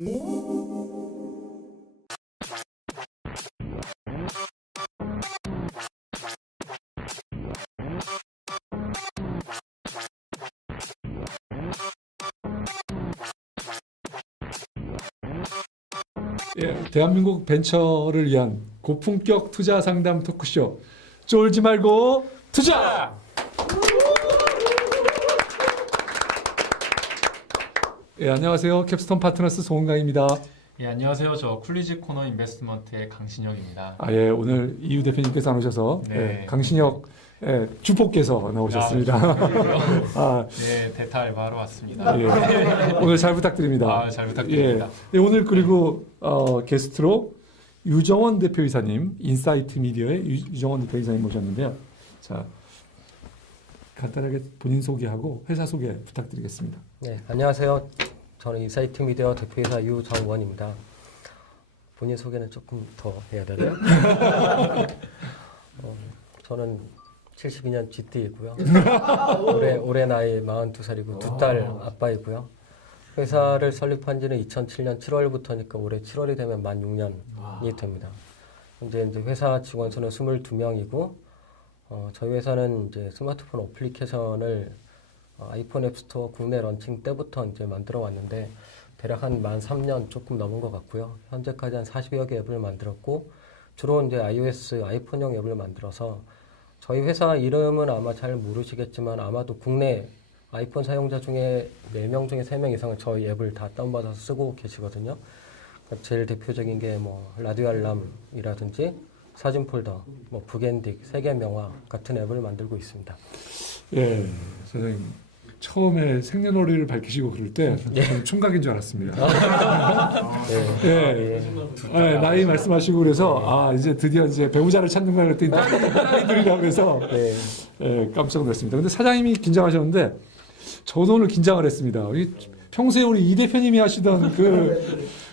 예, 대한민국 벤처를 위한 고품격 투자 상담 토크쇼 쫄지 말고 투자! 예, 안녕하세요. 캡스톤 파트너스 송은강입니다. 예, 안녕하세요. 저 쿨리지 코너 인베스트먼트의 강신혁입니다. 예, 오늘 이유 대표님께서 나오셔서 네. 강신혁 주포께서 나오셨습니다. 네, 대타 알바하러 왔습니다. 예, 오늘 잘 부탁드립니다. 잘 부탁드립니다. 예, 오늘 그리고 게스트로 유정원 대표이사님, 인사이트 미디어의 유정원 대표이사님 모셨는데요. 자, 간단하게 본인 소개하고 회사 소개 부탁드리겠습니다. 네, 안녕하세요. 저는 인사이트 미디어 대표이사 유정원입니다. 본인 소개는 조금 더 해야 되나요? 저는 72년 GT이고요. 올해 나이 42살이고 두 딸 아빠이고요. 회사를 설립한 지는 2007년 7월부터니까 올해 7월이 되면 만 6년이 됩니다. 이제 회사 직원 수는 22명이고 저희 회사는 이제 스마트폰 어플리케이션을 아이폰 앱스토어 국내 런칭 때부터 이제 만들어 왔는데 대략 한 만 3년 조금 넘은 것 같고요. 현재까지 한 40여 개 앱을 만들었고 주로 이제 iOS 아이폰용 앱을 만들어서 저희 회사 이름은 아마 잘 모르시겠지만 아마도 국내 아이폰 사용자 중에 4명 중에 3명 이상은 저희 앱을 다 다운받아서 쓰고 계시거든요. 제일 대표적인 게 뭐 라디오 알람이라든지 사진 폴더, 뭐 북앤딕, 세계 명화 같은 앱을 만들고 있습니다. 예, 사장님 처음에 생년월일을 밝히시고 그럴 때 저는 총각인 줄 알았습니다. 나이 말씀하시고 그래서 이제 드디어 이제 배우자를 찾는가 그랬더니 나이들이라고 해서 깜짝 놀랐습니다. 근데 사장님이 긴장하셨는데 저도 오늘 긴장을 했습니다. 평소에 우리 이 대표님이 하시던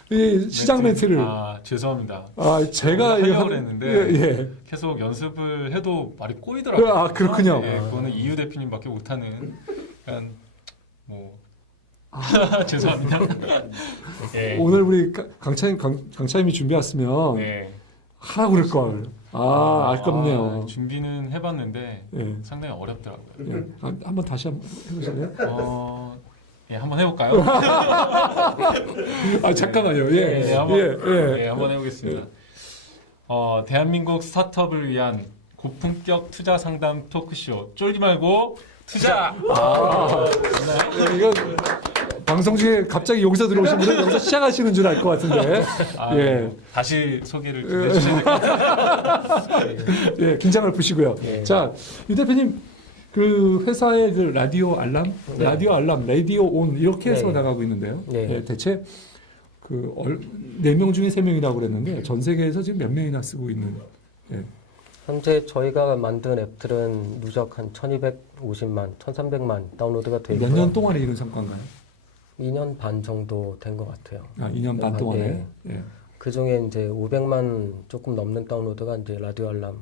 이 시장 멘트를 죄송합니다. 제가 하려고 했는데 예. 계속 연습을 해도 말이 꼬이더라고요. 그렇군요. 네, 그거는 이유 대표님밖에 못하는 약간 죄송합니다. 네. 오늘 우리 강차임이 준비했으면 하라고 그럴 걸. 아깝네요. 준비는 해봤는데 예. 상당히 어렵더라고요. 예. 한번 다시 한번 해보실래요? 한번 해볼까요? 잠깐만요. 한번 해보겠습니다. 대한민국 스타트업을 위한 고품격 투자 상담 토크쇼 쫄지 말고 투자. 이거 방송 중에 갑자기 여기서 들어오신 분은 여기서 시작하시는 줄 알 것 같은데. 다시 소개를 좀 해주셔야 될 것 같아요. 긴장을 푸시고요. 자, 유 대표님. 그 회사의 그 라디오 알람, 라디오 온 이렇게 해서 나가고 있는데요. 대체 그 4명 중에 3명이라고 그랬는데 전 세계에서 지금 몇 명이나 쓰고 있는? 현재 저희가 만든 앱들은 누적 한 1250만, 1300만 다운로드가 되어 있고요. 몇 년 동안에 이런 성과인가요? 2년 반 정도 된 것 같아요. 2년 반 동안에? 그 중에 이제 500만 조금 넘는 다운로드가 이제 라디오 알람.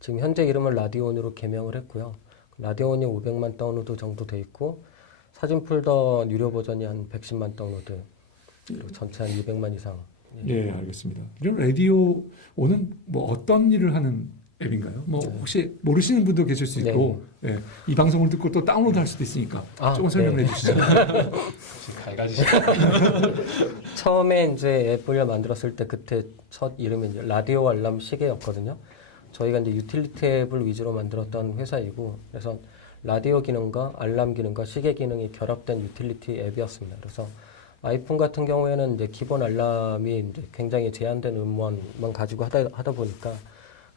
지금 현재 이름을 라디오온으로 개명을 했고요. 라디오온이 500만 다운로드 정도 돼 있고 사진 폴더 유료 버전이 한 110만 다운로드, 그리고 전체 한 200만 이상. 알겠습니다. 그럼 라디오온은 뭐 어떤 일을 하는 앱인가요? 뭐 혹시 모르시는 분도 계실 수 있고 이 방송을 듣고 또 다운로드 할 수도 있으니까 조금 설명해 주시죠. 갈가지시죠. 처음에 이제 앱을 만들었을 때 그때 첫 이름이 이제 라디오 알람 시계였거든요. 저희가 이제 유틸리티 앱을 위주로 만들었던 회사이고, 그래서 라디오 기능과 알람 기능과 시계 기능이 결합된 유틸리티 앱이었습니다. 그래서 아이폰 같은 경우에는 이제 기본 알람이 이제 굉장히 제한된 음원만 가지고 하다 보니까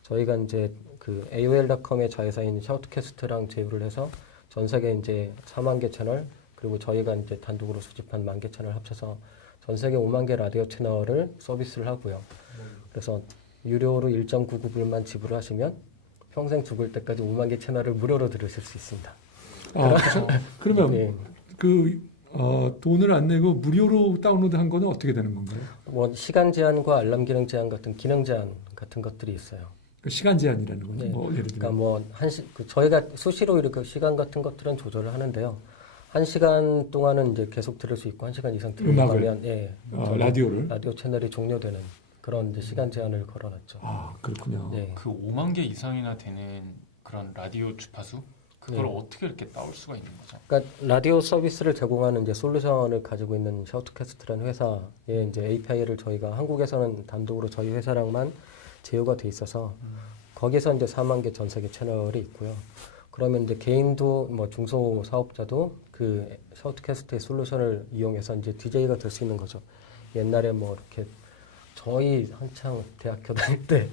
저희가 이제 그 AOL.com의 자회사인 샤우트캐스트랑 제휴를 해서 전 세계 이제 4만 개 채널, 그리고 저희가 이제 단독으로 수집한 10,000개 채널 합쳐서 전 세계 5만 개 라디오 채널을 서비스를 하고요. 그래서 유료로 1.99불만 지불하시면 평생 죽을 때까지 5만 개 채널을 무료로 들으실 수 있습니다. 그렇죠? 그러면 돈을 안 내고 무료로 다운로드한 거는 어떻게 되는 건가요? 뭐 시간 제한과 알람 기능 제한 같은 기능 제한 같은 것들이 있어요. 시간 제한이라는 건 뭐 예를 들면 그러니까 저희가 수시로 이렇게 시간 같은 것들은 조절을 하는데요. 1시간 동안은 이제 계속 들을 수 있고 1시간 이상 들으면 음악을? 예, 라디오를? 라디오 채널이 종료되는 그런 이제 시간 제한을 걸어놨죠. 아, 그렇군요. 네. 그 5만 개 이상이나 되는 그런 라디오 주파수 그걸 네. 어떻게 이렇게 나올 수가 있는 거죠? 그러니까 라디오 서비스를 제공하는 이제 솔루션을 가지고 있는 샤우트캐스트라는 회사에 이제 API를 저희가 한국에서는 단독으로 저희 회사랑만 제휴가 돼 있어서 거기서 이제 4만 개 전 세계 채널이 있고요. 그러면 이제 개인도 뭐 중소 사업자도 그 샤우트캐스트의 솔루션을 이용해서 이제 DJ가 될 수 있는 거죠. 옛날에 뭐 이렇게 저희 한창 대학교 다닐 때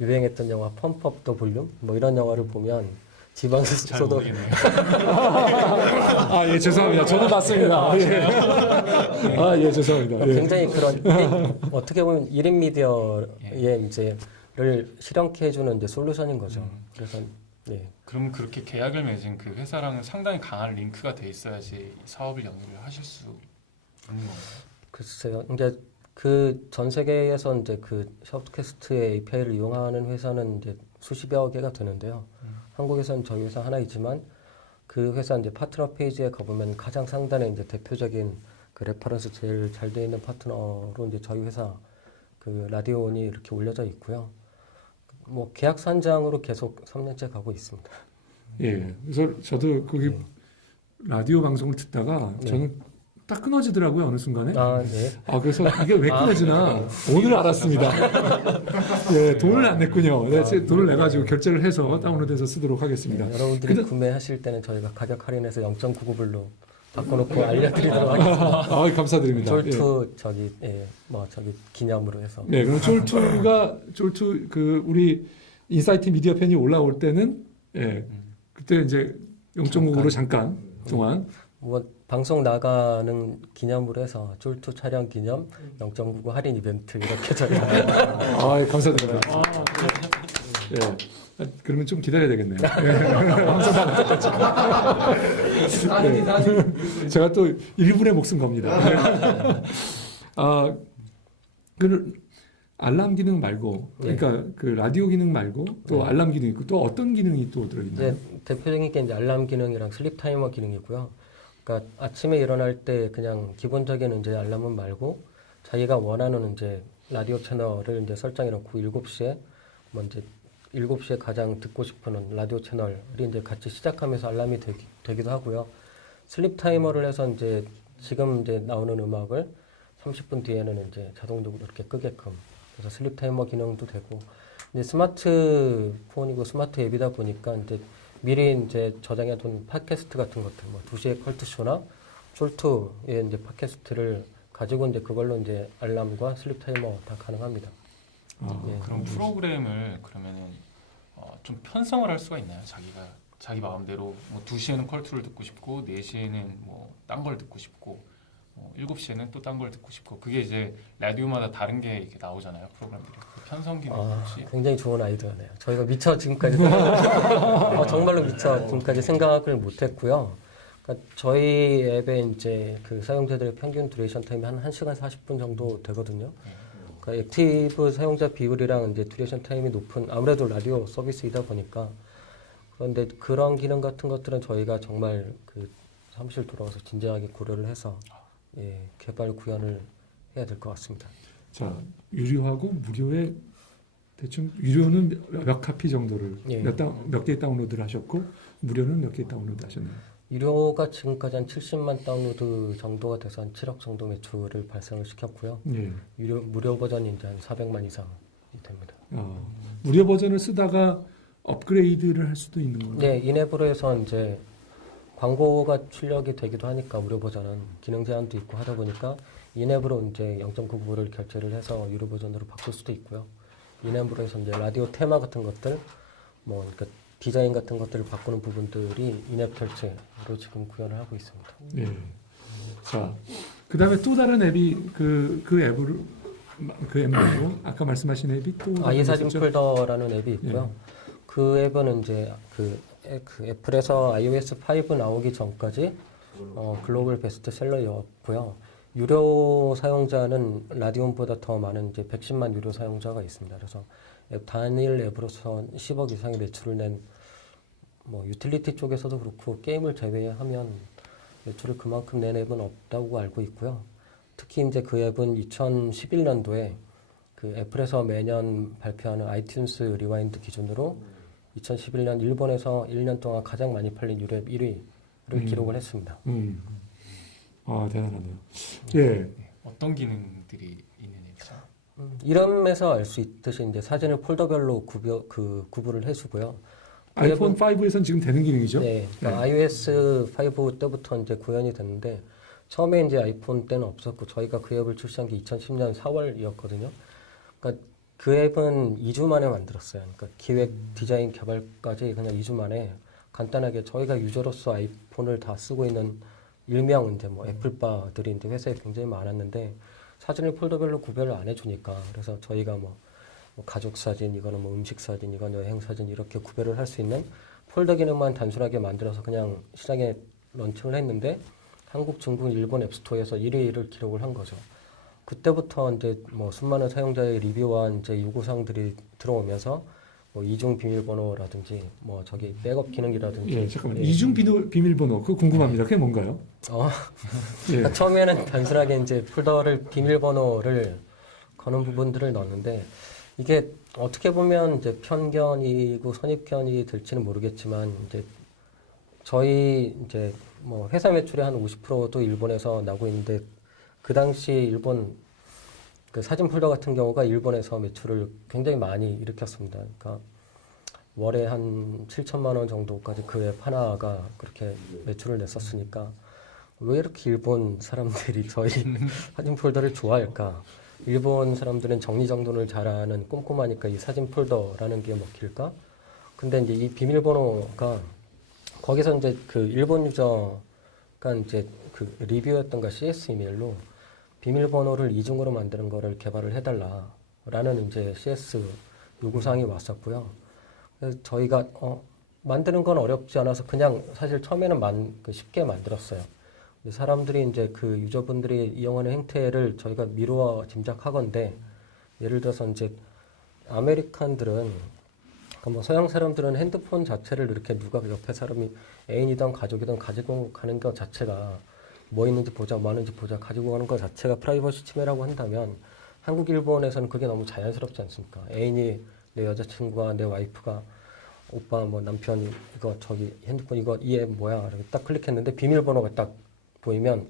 유행했던 영화 펌프업 더 볼륨 뭐 이런 영화를 보면 잘 지방에서도 모르겠네요. 아, 예, 죄송합니다. 저도 봤습니다. 예. 아, 예, 죄송합니다. 예. 굉장히 그런 어떻게 보면 1인 미디어의 이제를 실현케 해주는 이제 솔루션인 거죠. 그래서 예. 그럼 그렇게 계약을 맺은 그 회사랑은 상당히 강한 링크가 돼 있어야지 이 사업을 영위를 하실 수 있는 건가요? 글쎄요. 이제 그 전 세계에서 이제 그 샤우트캐스트의 API를 이용하는 회사는 이제 수십여 개가 되는데요. 한국에서는 저희 회사 하나이지만 그 회사 이제 파트너 페이지에 가보면 가장 상단에 이제 대표적인 그 레퍼런스 제일 잘 돼 있는 파트너로 이제 저희 회사 그 라디오온이 이렇게 올려져 있고요. 뭐 계약 산장으로 계속 3년째 가고 있습니다. 예. 그래서 저도 거기 라디오 방송을 듣다가 네. 저는 딱 끊어지더라고요, 어느 순간에. 아, 네. 아, 그래서 이게 왜 끊어지나 오늘 알았습니다. 예, 돈을 안 냈군요. 네, 돈을 내가지고 결제를 해서 다운로드해서 쓰도록 하겠습니다. 네, 여러분들이 구매하실 때는 저희가 가격 할인해서 0.99불로 바꿔놓고 알려드리도록 하겠습니다. 아, 감사드립니다. 쫄투 저기 뭐 저기 기념으로 해서. 네, 그럼 쫄투 그 우리 인사이트 미디어 편이 올라올 때는 그때 이제 0.99로 잠깐 동안 뭐 방송 나가는 기념으로 해서 쫄투 촬영 기념 0.99 할인 이벤트 이렇게 저희가 아, 감사드립니다. 예. 그러면 좀 기다려야 되겠네요. 항상 다 똑같이. 네. 제가 또 1분에 목숨 겁니다. 아, 그 알람 기능 말고, 그러니까 그 라디오 기능 말고 또 알람 기능 있고 또 어떤 기능이 또 들어있나요? 이제 대표적인 게 이제 알람 기능이랑 슬립 타이머 기능이고요. 그러니까 아침에 일어날 때 그냥 기본적인 이제 알람은 말고 자기가 원하는 이제 라디오 채널을 이제 설정해 놓고 7시에 뭐 이제 7시에 가장 듣고 싶은 라디오 채널이 이제 같이 시작하면서 알람이 되기도 하고요. 슬립 타이머를 해서 이제 지금 이제 나오는 음악을 30분 뒤에는 이제 자동적으로 이렇게 끄게끔 그래서 슬립 타이머 기능도 되고 이제 스마트폰이고 스마트 앱이다 보니까 이제 미리 이제 저장해둔 팟캐스트 같은 것들, 뭐 2시에 컬트쇼나 쫄투의 이제 팟캐스트를 가지고 이제 그걸로 이제 알람과 슬립 타이머 다 가능합니다. 예. 그럼 프로그램을 그러면은 좀 편성을 할 수가 있나요? 자기 마음대로 뭐 2시에는 컬투를 듣고 싶고 4시에는 뭐 딴 걸 듣고 싶고 7시에는 또 딴 걸 듣고 싶고 그게 이제 라디오마다 다른 게 이렇게 나오잖아요. 프로그램들이. 그 편성 기능 혹시 굉장히 좋은 아이디어네요. 저희가 미처 지금까지 정말로 미처 지금까지 생각을 못했고요. 그러니까 저희 앱에 이제 그 사용자들의 평균 듀레이션 타임이 한 1시간 40분 정도 되거든요. 그러니까 액티브 사용자 비율이랑 이제 듀레이션 타임이 높은 아무래도 라디오 서비스이다 보니까 그런데 그런 기능 같은 것들은 저희가 정말 그 사무실 돌아가서 진지하게 고려를 해서 개발 구현을 해야 될 것 같습니다. 자, 유료하고 무료에 대충 유료는 몇 카피 정도를 몇 개 다운로드를 하셨고 무료는 몇 개 다운로드 하셨나요? 유료가 지금까지 한 70만 다운로드 정도가 돼서 한 7억 정도 매출을 발생을 시켰고요. 예. 무료 버전이 이제 한 400만 이상이 됩니다. 무료 버전을 쓰다가 업그레이드를 할 수도 있는 건가요? 네, 인앱으로 해서 이제 광고가 출력이 되기도 하니까 무료 버전은 기능 제한도 있고 하다 보니까 인앱으로 이제 0.99불을 결제를 해서 유료 버전으로 바꿀 수도 있고요. 인앱으로 해서 이제 라디오 테마 같은 것들, 뭐 그러니까 디자인 같은 것들을 바꾸는 부분들이 인앱 결제로 지금 구현을 하고 있습니다. 예. 자, 그다음에 또 다른 앱이 그 앱으로 그 앱 말고 아까 말씀하신 앱이 또 이사진 폴더라는 앱이 있고요. 그 앱은 이제 그 애플에서 iOS 5 나오기 전까지 글로벌 베스트셀러였고요. 유료 사용자는 라디온보다 더 많은 이제 110만 유료 사용자가 있습니다. 그래서 단일 앱으로서 10억 이상의 매출을 낸 뭐 유틸리티 쪽에서도 그렇고 게임을 제외하면 매출을 그만큼 낸 앱은 없다고 알고 있고요. 특히 이제 그 앱은 2011년도에 그 애플에서 매년 발표하는 아이튠스 리와인드 기준으로 2011년 일본에서 1년 동안 가장 많이 팔린 유료 앱 1위를 기록을 했습니다. 아, 대단하네요. 예. 어떤 기능들이 있는 앱이죠? 이름에서 알 수 있듯이 이제 사진을 폴더별로 구분을 해주고요. 아이폰 5에선 지금 되는 기능이죠? 네, 그러니까 iOS 5 때부터 이제 구현이 됐는데 처음에 이제 아이폰 때는 없었고 저희가 그 앱을 출시한 게 2010년 4월이었거든요. 그러니까 그 앱은 2주 만에 만들었어요. 그러니까 기획, 디자인, 개발까지 그냥 2주 만에 간단하게 저희가 유저로서 아이폰을 다 쓰고 있는 일명 이제 뭐 애플바들이 이제 회사에 굉장히 많았는데 사진을 폴더별로 구별을 안 해주니까 그래서 저희가 뭐 가족 사진, 이거는 뭐 음식 사진, 이건 여행 사진 이렇게 구별을 할 수 있는 폴더 기능만 단순하게 만들어서 그냥 시장에 런칭을 했는데 한국, 중국, 일본 앱스토어에서 1위를 기록을 한 거죠. 그때부터 이제 뭐 수많은 사용자의 리뷰와 이제 요구사항들이 들어오면서 뭐 이중 비밀번호라든지 뭐 저기 백업 기능이라든지. 예, 잠깐만. 이중 비밀번호 그거 궁금합니다. 그게 뭔가요? 예. 그러니까 처음에는 단순하게 이제 폴더를 비밀번호를 거는 부분들을 넣었는데 이게 어떻게 보면 이제 편견이고 선입견이 될지는 모르겠지만 이제 저희 이제 뭐 회사 매출의 한 50%도 일본에서 나고 있는데 그 당시 일본 그 사진 폴더 같은 경우가 일본에서 매출을 굉장히 많이 일으켰습니다. 그러니까 월에 한 7천만 원 정도까지 그 앱 하나가 그렇게 매출을 냈었으니까 왜 이렇게 일본 사람들이 저희 사진 폴더를 좋아할까? 일본 사람들은 정리정돈을 잘하는 꼼꼼하니까 이 사진 폴더라는 게 먹힐까? 근데 이제 이 비밀번호가 거기서 이제 그 일본 유저가 이제 그 리뷰였던가 CS 이메일로 비밀번호를 이중으로 만드는 거를 개발을 해달라라는 이제 CS 요구사항이 왔었고요. 그래서 저희가 만드는 건 어렵지 않아서 그냥 사실 처음에는 쉽게 만들었어요. 사람들이 이제 그 유저분들이 이용하는 행태를 저희가 미루어 짐작하건대 예를 들어서 이제 아메리칸들은 그러니까 뭐 서양 사람들은 핸드폰 자체를 이렇게 누가 옆에 사람이 애인이든 가족이든 가지고 가는 것 자체가 뭐 있는지 보자, 뭐 하는지 보자 가지고 가는 것 자체가 프라이버시 침해라고 한다면 한국, 일본에서는 그게 너무 자연스럽지 않습니까? 애인이 내 여자친구가 내 와이프가 오빠 뭐 남편 이거 저기 핸드폰 이거 이 앱 뭐야? 이렇게 딱 클릭했는데 비밀번호가 딱 보이면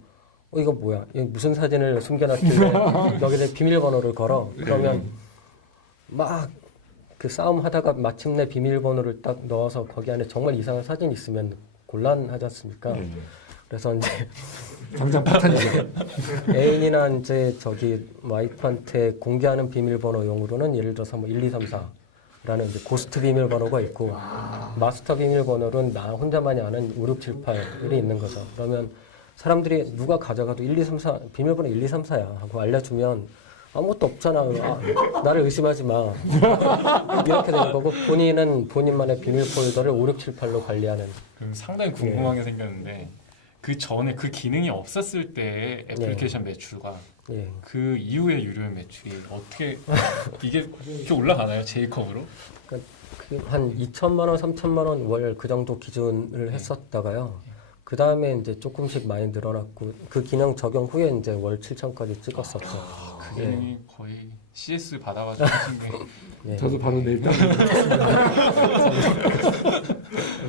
이거 뭐야? 이거 무슨 사진을 숨겨놨길래 여기다 비밀번호를 걸어? 그러면 막 그 싸움 하다가 마침내 비밀번호를 딱 넣어서 거기 안에 정말 이상한 사진이 있으면 곤란하지 않습니까? 그래서 이제 당장 파탄이죠. 애인이나 이제 저기 와이프한테 공개하는 비밀번호용으로는 예를 들어서 뭐 1, 2, 3, 4라는 이제 고스트 비밀번호가 있고 마스터 비밀번호는 나 혼자만이 아는 5, 6, 7, 8이 있는 거죠. 그러면 사람들이 누가 가져가도 1, 2, 3, 4 비밀번호 1, 2, 3, 4야 하고 알려주면 아무것도 없잖아. 나를 의심하지 마. 이렇게 되는 거고 본인은 본인만의 비밀 폴더를 5, 6, 7, 8로 관리하는. 그럼 상당히 궁금한 게 생겼는데 그 전에 그 기능이 없었을 때의 애플리케이션 매출과 예. 그 이후의 유료 매출이 어떻게 이게 이렇게 올라가나요? J컵으로? 그러니까 한 2천만 원, 3천만 원 월 그 정도 기준을 했었다가요. 그 다음에 이제 조금씩 많이 늘어났고 그 기능 적용 후에 이제 월 7천까지 찍었었죠. 그 기능이 거의 CS 받아가지고 하신 게 네. 저도 바로 내일 딱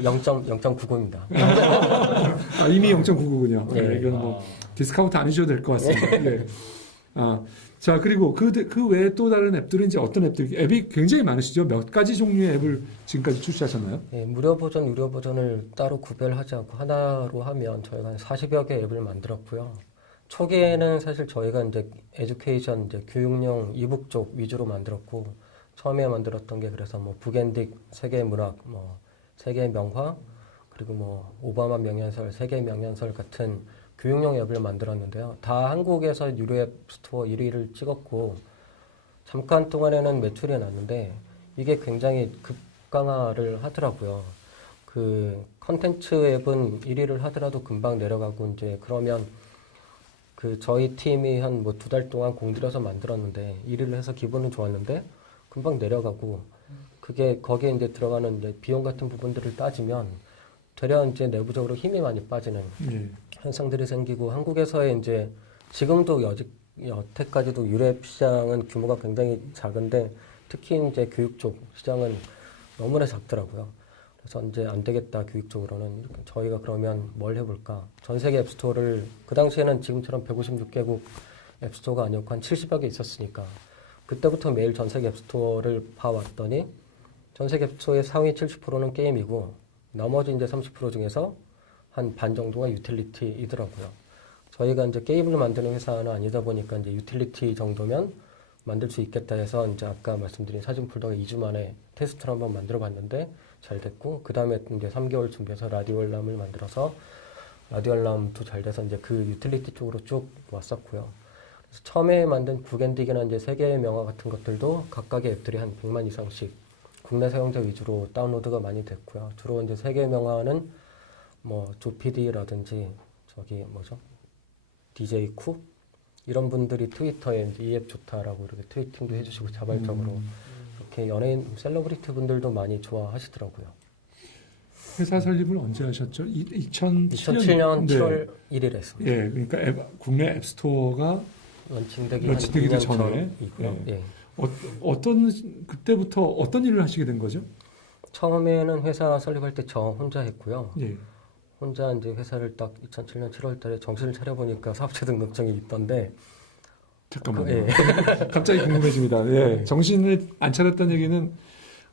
0.99입니다. 이미 0.99군요. 예. 이건 뭐 디스카운트 안 해주셔도 될 것 같습니다. 예. 자, 그리고 그 외에 또 다른 앱들은 이제 어떤 앱들, 앱이 굉장히 많으시죠? 몇 가지 종류의 앱을 지금까지 출시하셨나요? 네, 무료 버전, 유료 버전을 따로 구별하지 않고 하나로 하면 저희가 한 40여 개 앱을 만들었고요. 초기에는 사실 저희가 이제 에듀케이션, 이제 교육용 이북 쪽 위주로 만들었고, 처음에 만들었던 게 그래서 뭐 북앤딕 세계 문학, 뭐 세계 명화, 그리고 뭐 오바마 명연설, 세계 명연설 같은 교육용 앱을 만들었는데요. 다 한국에서 유료 앱 스토어 1위를 찍었고, 잠깐 동안에는 매출이 났는데, 이게 굉장히 급강화를 하더라고요. 그 컨텐츠 앱은 1위를 하더라도 금방 내려가고, 이제 그러면 그 저희 팀이 한 뭐 2달 동안 공들여서 만들었는데 1위를 해서 기분은 좋았는데 금방 내려가고 그게 거기에 이제 들어가는 이제 비용 같은 부분들을 따지면 되려 이제 내부적으로 힘이 많이 빠지는 예. 현상들이 생기고 한국에서의 이제 지금도 여태까지도 유럽 시장은 규모가 굉장히 작은데 특히 이제 교육 쪽 시장은 너무나 작더라고요. 그래서 이제 안 되겠다 교육 쪽으로는 저희가 그러면 뭘 해볼까? 전 세계 앱스토어를 그 당시에는 지금처럼 156개국 앱스토어가 아니었고 한 70여 개 있었으니까 그때부터 매일 전 세계 앱스토어를 봐왔더니 전 세계 앱스토어의 상위 70%는 게임이고 나머지 이제 30% 중에서 한 반 정도가 유틸리티이더라고요. 저희가 이제 게임을 만드는 회사는 아니다 보니까 이제 유틸리티 정도면 만들 수 있겠다 해서 이제 아까 말씀드린 사진 폴더가 2주 만에 테스트를 한번 만들어 봤는데 잘 됐고 그 다음에 이제 3개월 준비해서 라디오 알람을 만들어서 라디오 알람도 잘 돼서 이제 그 유틸리티 쪽으로 쭉 왔었고요. 그래서 처음에 만든 구겐딕이나 이제 세계의 명화 같은 것들도 각각의 앱들이 한 100만 이상씩 국내 사용자 위주로 다운로드가 많이 됐고요. 주로 이제 세계의 명화는 뭐 조피디라든지 저기 뭐죠? DJ 쿠 이런 분들이 트위터에 이 앱 좋다라고 이렇게 트위팅도 해주시고 자발적으로 이렇게 연예인 셀러브리티 분들도 많이 좋아하시더라고요. 회사 설립을 언제 하셨죠? 2007년 7월 1일에 했습니다. 예, 그러니까 국내 앱스토어가 런칭되기 런칭되기도 한 전에. 전이고요. 예. 예. 그때부터 어떤 일을 하시게 된 거죠? 처음에는 회사 설립할 때 저 혼자 했고요. 예. 혼자 이제 회사를 딱 2007년 7월 달에 정신을 차려보니까 사업자 등록증이 있던데 잠깐만요. 예. 갑자기 궁금해집니다. 예. 정신을 안 차렸다는 얘기는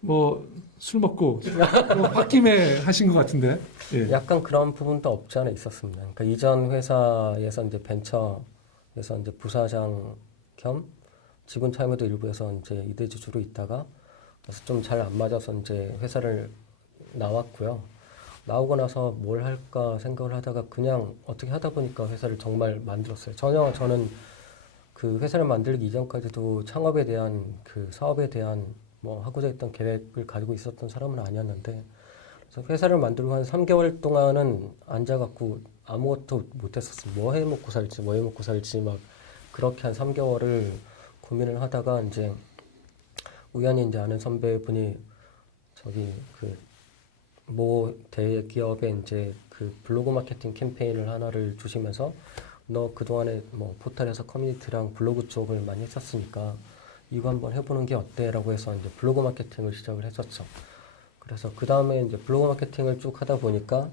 뭐 술 먹고 뭐 홧김에 하신 것 같은데. 예. 약간 그런 부분도 없지 않아 있었습니다. 그러니까 이전 회사에서 이제 벤처에서 이제 부사장 겸 직원 참여도 일부에서 이제 이대주주로 있다가 그래서 좀 잘 안 맞아서 이제 회사를 나왔고요. 나오고 나서 뭘 할까 생각을 하다가 그냥 어떻게 하다 보니까 회사를 정말 만들었어요. 전혀 저는 그 회사를 만들기 이전까지도 창업에 대한 그 사업에 대한 뭐 하고자 했던 계획을 가지고 있었던 사람은 아니었는데 그래서 회사를 만들고 한 3개월 동안은 앉아갖고 아무것도 못했었어요. 뭐 해 먹고 살지 막 그렇게 한 3개월을 고민을 하다가 이제 우연히 이제 아는 선배분이 저기 그 모 대기업에 이제 그 블로그 마케팅 캠페인을 하나를 주시면서 너 그동안에 뭐 포털에서 커뮤니티랑 블로그 쪽을 많이 했었으니까 이거 한번 해보는 게 어때?라고 해서 이제 블로그 마케팅을 시작을 했었죠. 그래서 그 다음에 이제 블로그 마케팅을 쭉 하다 보니까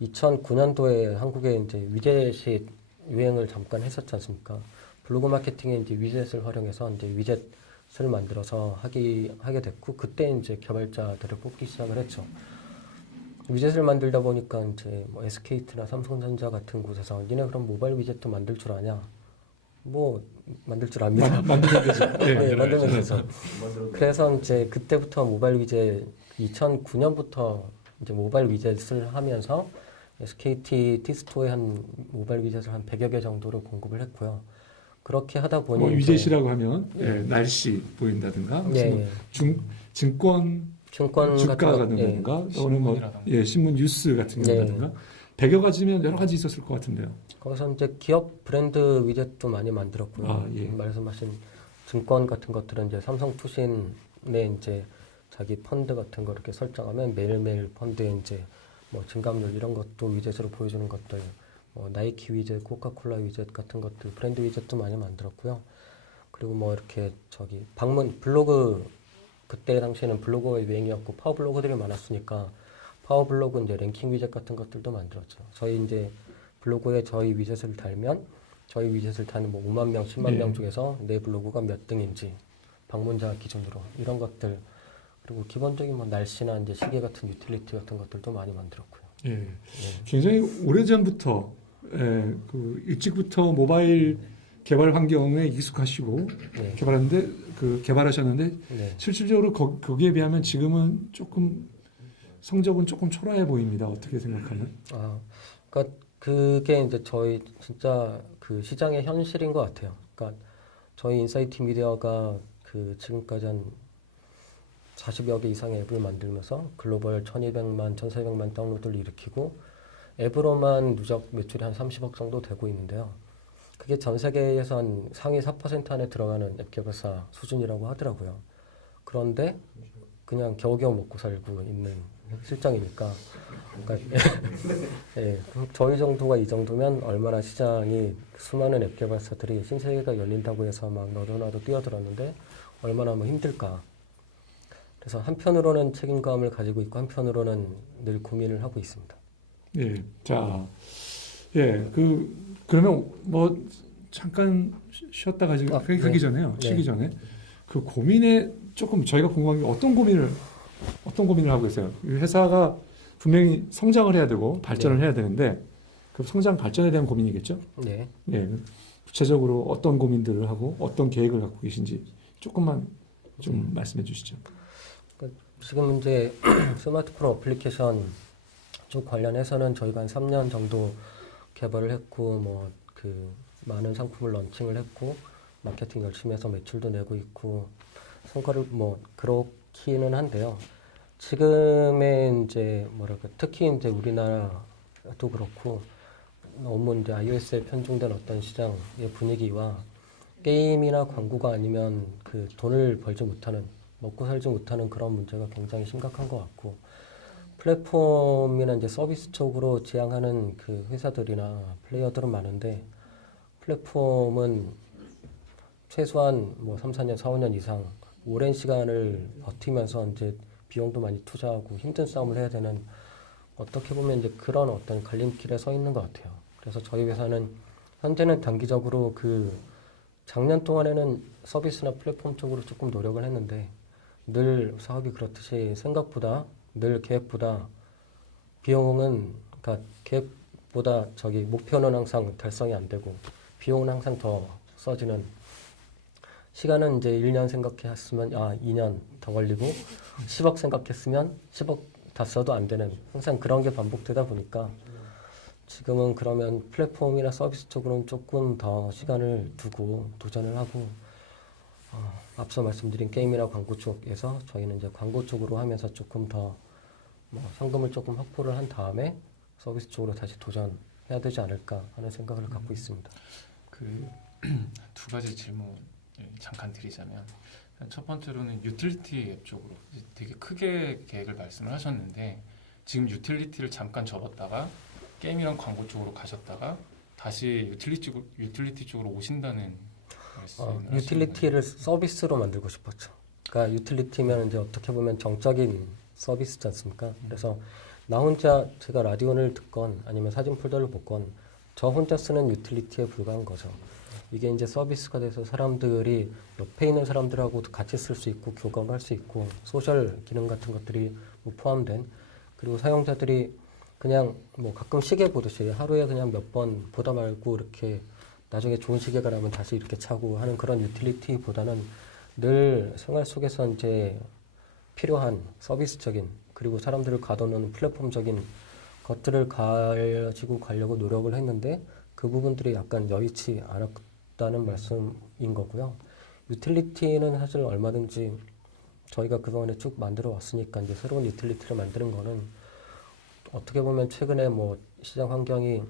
2009년도에 한국에 이제 위젯이 유행을 잠깐 했었지 않습니까? 블로그 마케팅에 이제 위젯을 활용해서 이제 위젯을 만들어서 하게 됐고 그때 이제 개발자들을 뽑기 시작을 했죠. 위젯을 만들다 보니까 이제 뭐 SKT나 삼성전자 같은 곳에서 니네 그럼 모바일 위젯도 만들 줄 아냐? 뭐 만들 줄 압니다. 만들면 되죠. 네, 만들면 되죠. 그래서 이제 그때부터 모바일 위젯 2009년부터 이제 모바일 위젯을 하면서 SKT T스토어에 한 모바일 위젯을 한 100여 개 정도를 공급을 했고요. 그렇게 하다 보니 뭐 위젯이라고 하면 날씨 보인다든가 무슨 증권 주가가 된다든가 또는 뭐 신문 뉴스 같은 경우라든가 100여 가지면 여러 가지 있었을 것 같은데요. 거기서 이제 기업 브랜드 위젯도 많이 만들었고요. 예. 말씀하신 증권 같은 것들은 이제 삼성투신에 이제 자기 펀드 같은 거 이렇게 설정하면 매일매일 펀드에 이제 뭐 증감률 이런 것도 위젯으로 보여주는 것들, 뭐 나이키 위젯, 코카콜라 위젯 같은 것들 브랜드 위젯도 많이 만들었고요. 그리고 뭐 이렇게 저기 방문 블로그 그때 당시에는 블로그가 유행이었고 파워 블로그들이 많았으니까 파워 블로그 이제 랭킹 위젯 같은 것들도 만들었죠. 저희 이제 블로그에 저희 위젯을 달면 저희 위젯을 다는 뭐 5만 명, 10만 명 중에서 내 블로그가 몇 등인지 방문자 기준으로 이런 것들 그리고 기본적인 뭐 날씨나 이제 시계 같은 유틸리티 같은 것들도 많이 만들었고요. 예, 굉장히 오래 전부터 그 일찍부터 모바일 개발 환경에 익숙하시고 개발하는데 개발하셨는데 실질적으로 거기에 비하면 지금은 조금 성적은 조금 초라해 보입니다. 어떻게 생각하면? 그러니까 그게 이제 저희 진짜 그 시장의 현실인 것 같아요. 그러니까 저희 인사이트 미디어가 그 지금까지 한 40여 개 이상의 앱을 만들면서 글로벌 1200만, 1400만 다운로드를 일으키고 앱으로만 누적 매출이 한 30억 정도 되고 있는데요. 그게 전 세계에서 한 상위 4% 안에 들어가는 앱 개발사 수준이라고 하더라고요. 그런데 그냥 겨우겨우 먹고 살고 있는 실정이니까. 그러니까 예, 저희 정도가 이 정도면 얼마나 시장이 수많은 앱 개발사들이 신세계가 열린다고 해서 막 너도나도 뛰어들었는데 얼마나 뭐 힘들까. 그래서 한편으로는 책임감을 가지고 있고 한편으로는 늘 고민을 하고 있습니다. 예, 자, 예, 그러면 뭐 잠깐 쉬었다 가지고 가기 네. 전에요. 네. 쉬기 전에 그 고민에 조금 저희가 궁금한 게 어떤 고민을 하고 계세요? 이 회사가 분명히 성장을 해야 되고 발전을 네. 해야 되는데 그 성장 발전에 대한 고민이겠죠? 네. 예, 구체적으로 어떤 고민들을 하고 어떤 계획을 갖고 계신지 조금만 좀 말씀해 주시죠. 지금 이제 스마트폰 어플리케이션 쪽 관련해서는 저희가 한 3년 정도 개발을 했고 뭐 그 많은 상품을 런칭을 했고 마케팅 열심히 해서 매출도 내고 있고 성과를 뭐 그렇기는 한데요. 지금의 이제 뭐랄까 특히 이제 우리나라도 그렇고 너무 이제 iOS에 편중된 어떤 시장의 분위기와 게임이나 광고가 아니면 그 돈을 벌지 못하는 먹고 살지 못하는 그런 문제가 굉장히 심각한 것 같고 플랫폼이나 이제 서비스 쪽으로 지향하는 그 회사들이나 플레이어들은 많은데 플랫폼은 최소한 뭐 3, 4년, 4, 5년 이상 오랜 시간을 버티면서 이제 비용도 많이 투자하고 힘든 싸움을 해야 되는 어떻게 보면 이제 그런 어떤 갈림길에 서 있는 것 같아요. 그래서 저희 회사는 현재는 단기적으로 그 작년 동안에는 서비스나 플랫폼 쪽으로 조금 노력을 했는데 늘 사업이 그렇듯이 생각보다 늘 계획보다 비용은 그러니까 계획보다 저기 목표는 항상 달성이 안 되고 비용은 항상 더 써지는 시간은 이제 1년 생각했으면 2년 더 걸리고 10억 생각했으면 10억 다 써도 안 되는 항상 그런 게 반복되다 보니까 지금은 그러면 플랫폼이나 서비스 쪽으로는 조금 더 시간을 두고 도전을 하고 앞서 말씀드린 게임이나 광고 쪽에서 저희는 이제 광고 쪽으로 하면서 조금 더 뭐 상금을 조금 확보를 한 다음에 서비스 쪽으로 다시 도전해야 되지 않을까 하는 생각을 갖고 있습니다. 그 두 가지 질문 잠깐 드리자면 첫 번째로는 유틸리티 앱 쪽으로 이제 되게 크게 계획을 말씀을 하셨는데 지금 유틸리티를 잠깐 접었다가 게임이랑 광고 쪽으로 가셨다가 다시 유틸리티 쪽으로 오신다는 말씀을 유틸리티를 서비스로 만들고 싶었죠. 그러니까 유틸리티면 이제 어떻게 보면 정적인 서비스지 않습니까? 그래서 나 혼자 제가 라디오를 듣건 아니면 사진 폴더를 보건 저 혼자 쓰는 유틸리티에 불과한 거죠. 이게 이제 서비스가 돼서 사람들이 옆에 있는 사람들하고도 같이 쓸 수 있고 교감을 할 수 있고 소셜 기능 같은 것들이 뭐 포함된 그리고 사용자들이 그냥 뭐 가끔 시계 보듯이 하루에 그냥 몇 번 보다 말고 이렇게 나중에 좋은 시계가 나면 다시 이렇게 차고 하는 그런 유틸리티보다는 늘 생활 속에서 이제 필요한 서비스적인 그리고 사람들을 가둬놓는 플랫폼적인 것들을 가지고 가려고 노력을 했는데 그 부분들이 약간 여의치 않았다는 말씀인 거고요. 유틸리티는 사실 얼마든지 저희가 그동안에 쭉 만들어 왔으니까 이제 새로운 유틸리티를 만드는 거는 어떻게 보면 최근에 뭐 시장 환경이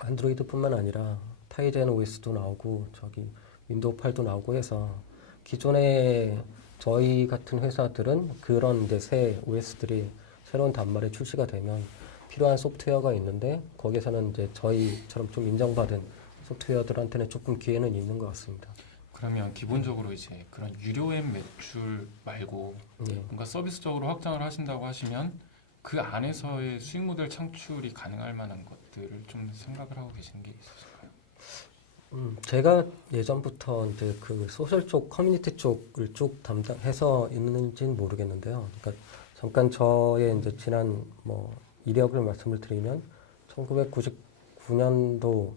안드로이드뿐만 아니라 타이젠 OS도 나오고 저기 윈도우 8도 나오고 해서 기존에 저희 같은 회사들은 그런 이제 새 OS들이 새로운 단말에 출시가 되면 필요한 소프트웨어가 있는데 거기서는 이제 저희처럼 좀 인정받은 소프트웨어들한테는 조금 기회는 있는 것 같습니다. 그러면 기본적으로 이제 그런 유료 앱 매출 말고 뭔가 서비스적으로 확장을 하신다고 하시면 그 안에서의 수익 모델 창출이 가능할 만한 것들을 좀 생각을 하고 계시는 게 있으실까요? 제가 예전부터 이제 그 소셜 쪽, 커뮤니티 쪽을 쭉 담당해서 있는지는 모르겠는데요. 그러니까 잠깐 저의 이제 지난 뭐 이력을 말씀을 드리면 1999년도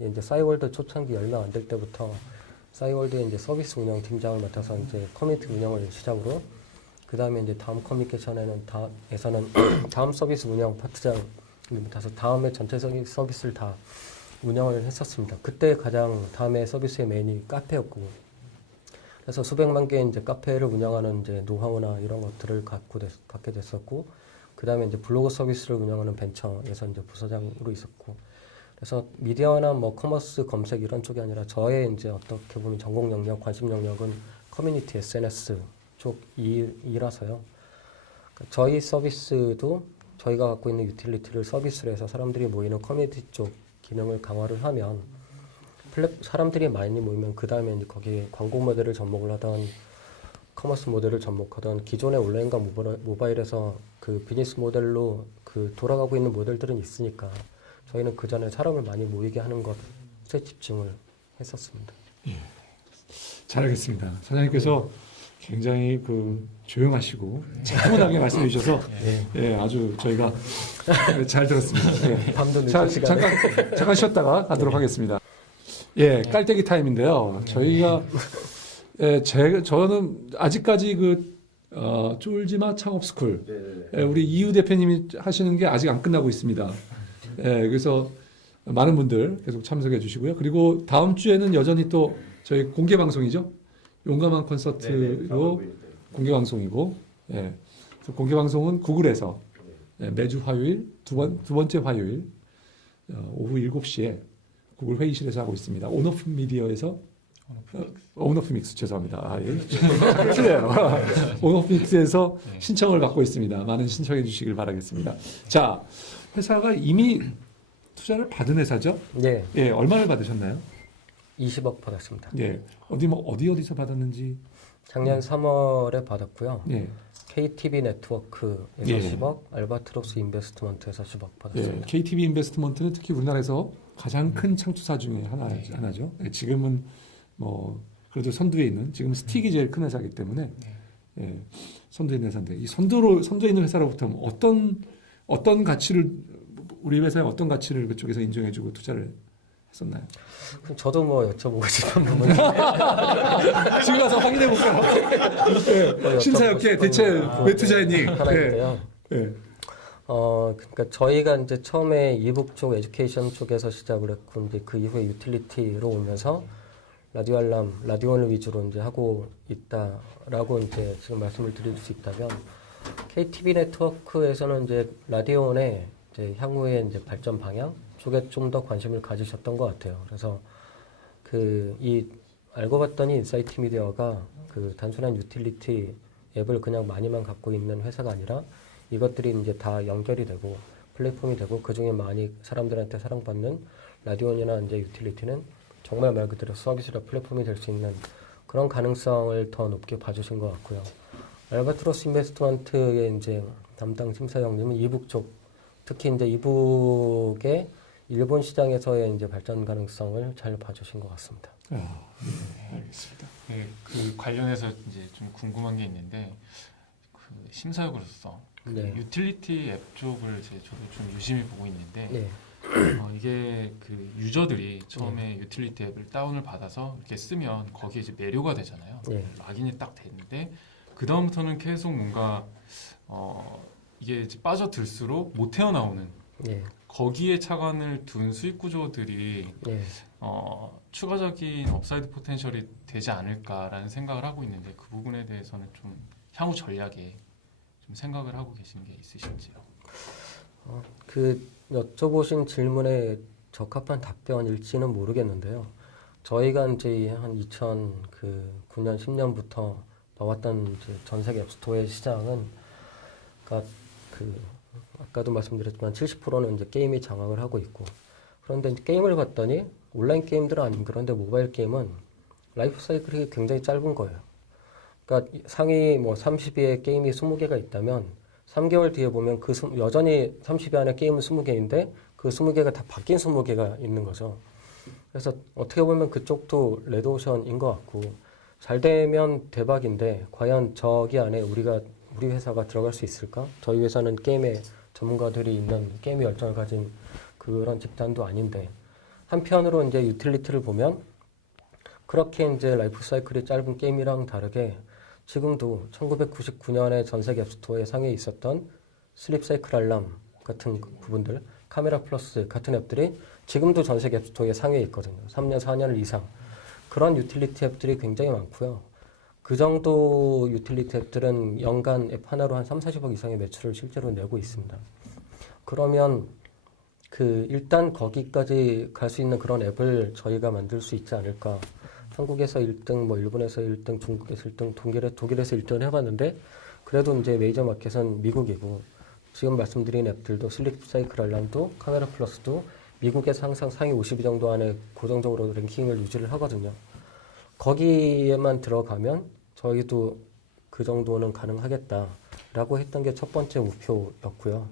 이제 싸이월드 초창기 얼마 안 될 때부터 싸이월드의 이제 서비스 운영 팀장을 맡아서 이제 커뮤니티 운영을 시작으로 그 다음에 이제 다음 커뮤니케이션에는 에서는 다음 서비스 운영 파트장을 맡아서 다음에 전체적인 서비스를 다 운영을 했었습니다. 그때 가장 다음에 서비스의 메인이 카페였고, 그래서 수백만 개의 이제 카페를 운영하는 이제 노하우나 이런 것들을 갖게 됐었고, 그 다음에 이제 블로그 서비스를 운영하는 벤처에서 이제 부서장으로 있었고, 그래서 미디어나 뭐 커머스 검색 이런 쪽이 아니라 저의 이제 어떻게 보면 전공 영역, 관심 영역은 커뮤니티 SNS 쪽이라서요. 저희 서비스도 저희가 갖고 있는 유틸리티를 서비스로 해서 사람들이 모이는 커뮤니티 쪽 기능을 강화를 하면 사람들이 많이 모이면 그 다음에 이제 거기에 광고 모델을 접목을 하던 커머스 모델을 접목하던 기존의 온라인과 모바일에서 그 비즈니스 모델로 그 돌아가고 있는 모델들은 있으니까 저희는 그 전에 사람을 많이 모이게 하는 것에 집중을 했었습니다. 잘 알겠습니다. 사장님께서 굉장히 그 조용하시고 차분하게 말씀해 주셔서 예, 아주 저희가 잘 들었습니다. 예. 밤도 늦은 자, 시간에 잠깐 쉬었다가 가도록 하겠습니다. 예, 깔때기 타임인데요. 저희가 저는 아직까지 쫄지마 창업스쿨 우리 이유 대표님이 하시는 게 아직 안 끝나고 있습니다. 예, 그래서 많은 분들 계속 참석해 주시고요. 그리고 다음 주에는 여전히 또 저희 공개 방송이죠. 용감한 콘서트로 공개 방송이고, 예. 그래서 공개 방송은 구글에서 매주 화요일 두 번째 화요일 오후 7시에 구글 회의실에서 하고 있습니다. 온오프 미디어에서 온오프 믹스 죄송합니다. 아, 예. 틀려요. 온오프 믹스에서 신청을 받고 있습니다. 많은 신청해 주시길 바라겠습니다. 자, 회사가 이미 투자를 받은 회사죠? 네, 예, 얼마를 받으셨나요? 20억 받았습니다. 예, 어디서 받았는지. 작년 3월에 받았고요. 예, KTB 네트워크에서 예. 10억, 알바트로스 인베스트먼트에서 10억 예, 받았습니다. KTB 인베스트먼트는 특히 우리나라에서 가장 큰 창투사 중에 하나죠. 예, 지금은 뭐 그래도 선두에 있는 지금 스틱이 제일 큰 회사이기 때문에 예, 선두에 있는 회사인데 이 선두에 있는 회사로부터 어떤 가치를 우리 회사의 어떤 가치를 그쪽에서 인정해주고 투자를 했었나요? 그럼 저도 뭐 여쭤보고 싶은 부분이 지금 가서 확인해 볼까요? 심사역회 대체 왜 투자했니? 하나인데요. 예. 그러니까 저희가 이제 처음에 이북 쪽 에듀케이션 쪽에서 시작을 했고 이제 그 이후에 유틸리티로 오면서 라디오 알람, 라디오를 위주로 이제 하고 있다라고 이제 지금 말씀을 드릴 수 있다면 KTB 네트워크에서는 이제 라디오원의 이제 향후의 이제 발전 방향 쪽에 좀 더 관심을 가지셨던 것 같아요. 그래서 알고 봤더니 인사이트 미디어가 그 단순한 유틸리티 앱을 그냥 많이만 갖고 있는 회사가 아니라 이것들이 이제 다 연결이 되고 플랫폼이 되고 그 중에 많이 사람들한테 사랑받는 라디오나 이제 유틸리티는 정말 말 그대로 서비스나 플랫폼이 될 수 있는 그런 가능성을 더 높게 봐주신 것 같고요. 알바트로스 인베스트먼트의 이제 담당 심사위원님은 이북 쪽 특히 이제 이북의 일본 시장에서의 이제 발전 가능성을 잘 봐주신 것 같습니다. 알겠습니다. 네, 그 관련해서 이제 좀 궁금한 게 있는데 그 심사역으로서 그 네. 유틸리티 앱 쪽을 저도 좀 유심히 보고 있는데 네, 이게 그 유저들이 처음에 유틸리티 앱을 다운을 받아서 이렇게 쓰면 거기에 이제 매료가 되잖아요. 네. 락인이 딱 되는데 그 다음부터는 계속 뭔가 이게 이제 빠져들수록 못 헤어나오는 네, 거기에 차관을 둔 수익 구조들이 네. 추가적인 업사이드 포텐셜이 되지 않을까라는 생각을 하고 있는데 그 부분에 대해서는 좀 향후 전략에 좀 생각을 하고 계신 게 있으신지요? 그 여쭤보신 질문에 적합한 답변일지는 모르겠는데요. 저희가 이제 한 2009년 10년부터 나왔던 이제 전 세계 앱스토어의 시장은 그러니까 아까도 말씀드렸지만 70%는 이제 게임이 장악을 하고 있고 그런데 이제 게임을 봤더니 온라인 게임들은 아닌 그런데 모바일 게임은 라이프 사이클이 굉장히 짧은 거예요. 그러니까 상위 뭐 30위의 게임이 20개가 있다면 3개월 뒤에 보면 여전히 30위 안에 게임은 20개인데 그 20개가 다 바뀐 20개가 있는 거죠. 그래서 어떻게 보면 그쪽도 레드오션인 것 같고 잘 되면 대박인데 과연 저기 안에 우리 회사가 들어갈 수 있을까? 저희 회사는 게임의 전문가들이 있는 게임의 열정을 가진 그런 집단도 아닌데 한편으로 이제 유틸리티를 보면 그렇게 이제 라이프 사이클이 짧은 게임이랑 다르게 지금도 1999년에 전 세계 앱스토어에 상위에 있었던 슬립 사이클 알람 같은 부분들, 카메라 플러스 같은 앱들이 지금도 전 세계 앱스토어에 상위에 있거든요. 3년, 4년 이상. 그런 유틸리티 앱들이 굉장히 많고요. 그 정도 유틸리티 앱들은 연간 앱 하나로 한 3, 40억 이상의 매출을 실제로 내고 있습니다. 그러면 일단 거기까지 갈 수 있는 그런 앱을 저희가 만들 수 있지 않을까. 한국에서 1등, 뭐 일본에서 1등, 중국에서 1등, 독일에서 1등을 해봤는데 그래도 이제 메이저 마켓은 미국이고 지금 말씀드린 앱들도 슬립 사이클 알람도 카메라 플러스도 미국에서 항상 상위 50위 정도 안에 고정적으로 랭킹을 유지를 하거든요. 거기에만 들어가면 저희도 그 정도는 가능하겠다라고 했던 게 첫 번째 목표였고요.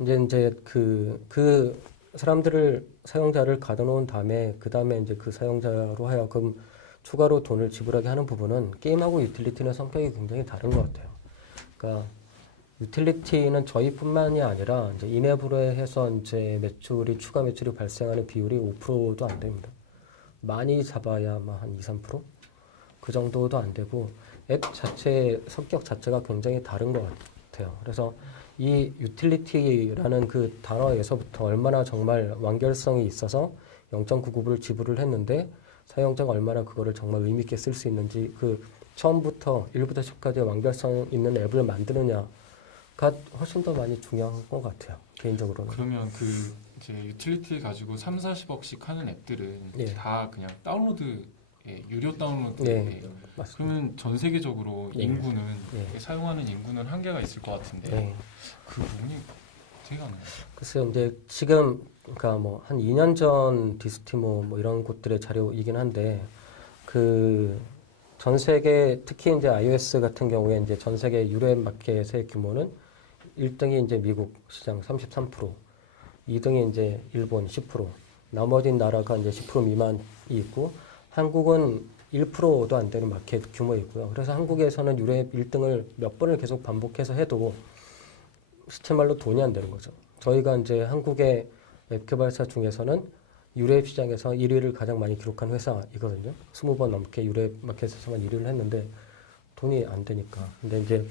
이제 그 사람들을 사용자를 가둬놓은 다음에 그 다음에 이제 그 사용자로 하여금 추가로 돈을 지불하게 하는 부분은 게임하고 유틸리티는 성격이 굉장히 다른 것 같아요. 그러니까 유틸리티는 저희뿐만이 아니라 이제 인앱으로 해서 이제 추가 매출이 발생하는 비율이 5%도 안 됩니다. 많이 잡아야 한 2, 3%? 그 정도도 안 되고 앱 자체 성격 자체가 굉장히 다른 것 같아요. 그래서 이 유틸리티라는 그 단어에서부터 얼마나 정말 완결성이 있어서 0.99불을 지불을 했는데 사용자가 얼마나 그거를 정말 의미 있게 쓸 수 있는지 그 처음부터 1부터 10까지 완결성 있는 앱을 만드느냐가 훨씬 더 많이 중요한 것 같아요. 개인적으로는. 그러면 그 이제 유틸리티 가지고 3, 40억씩 하는 앱들은 예. 다 그냥 다운로드 유료 다운로드. 네, 맞습니다. 그러면 전 세계적으로 예. 인구는 예. 사용하는 인구는 한계가 있을 것 같은데 네. 그 부분이 어떻게 가나요? 글쎄요, 이제 지금 그러니까 뭐 한 2년 전 디스티모 뭐 이런 곳들의 자료이긴 한데 그 전 세계 특히 이제 iOS 같은 경우에 이제 전 세계 유료 마켓의 규모는 1등이 이제 미국 시장 33%, 2등이 이제 일본 10%, 나머지 나라가 이제 10% 미만이 있고 한국은 1%도 안 되는 마켓 규모이고요. 그래서 한국에서는 유료 앱 1등을 몇 번을 계속 반복해서 해도 시체말로 돈이 안 되는 거죠. 저희가 이제 한국의 웹 개발사 중에서는 유료앱 시장에서 1위를 가장 많이 기록한 회사이거든요. 20번 넘게 유료앱 마켓에서만 1위를 했는데 돈이 안 되니까. 근데 이제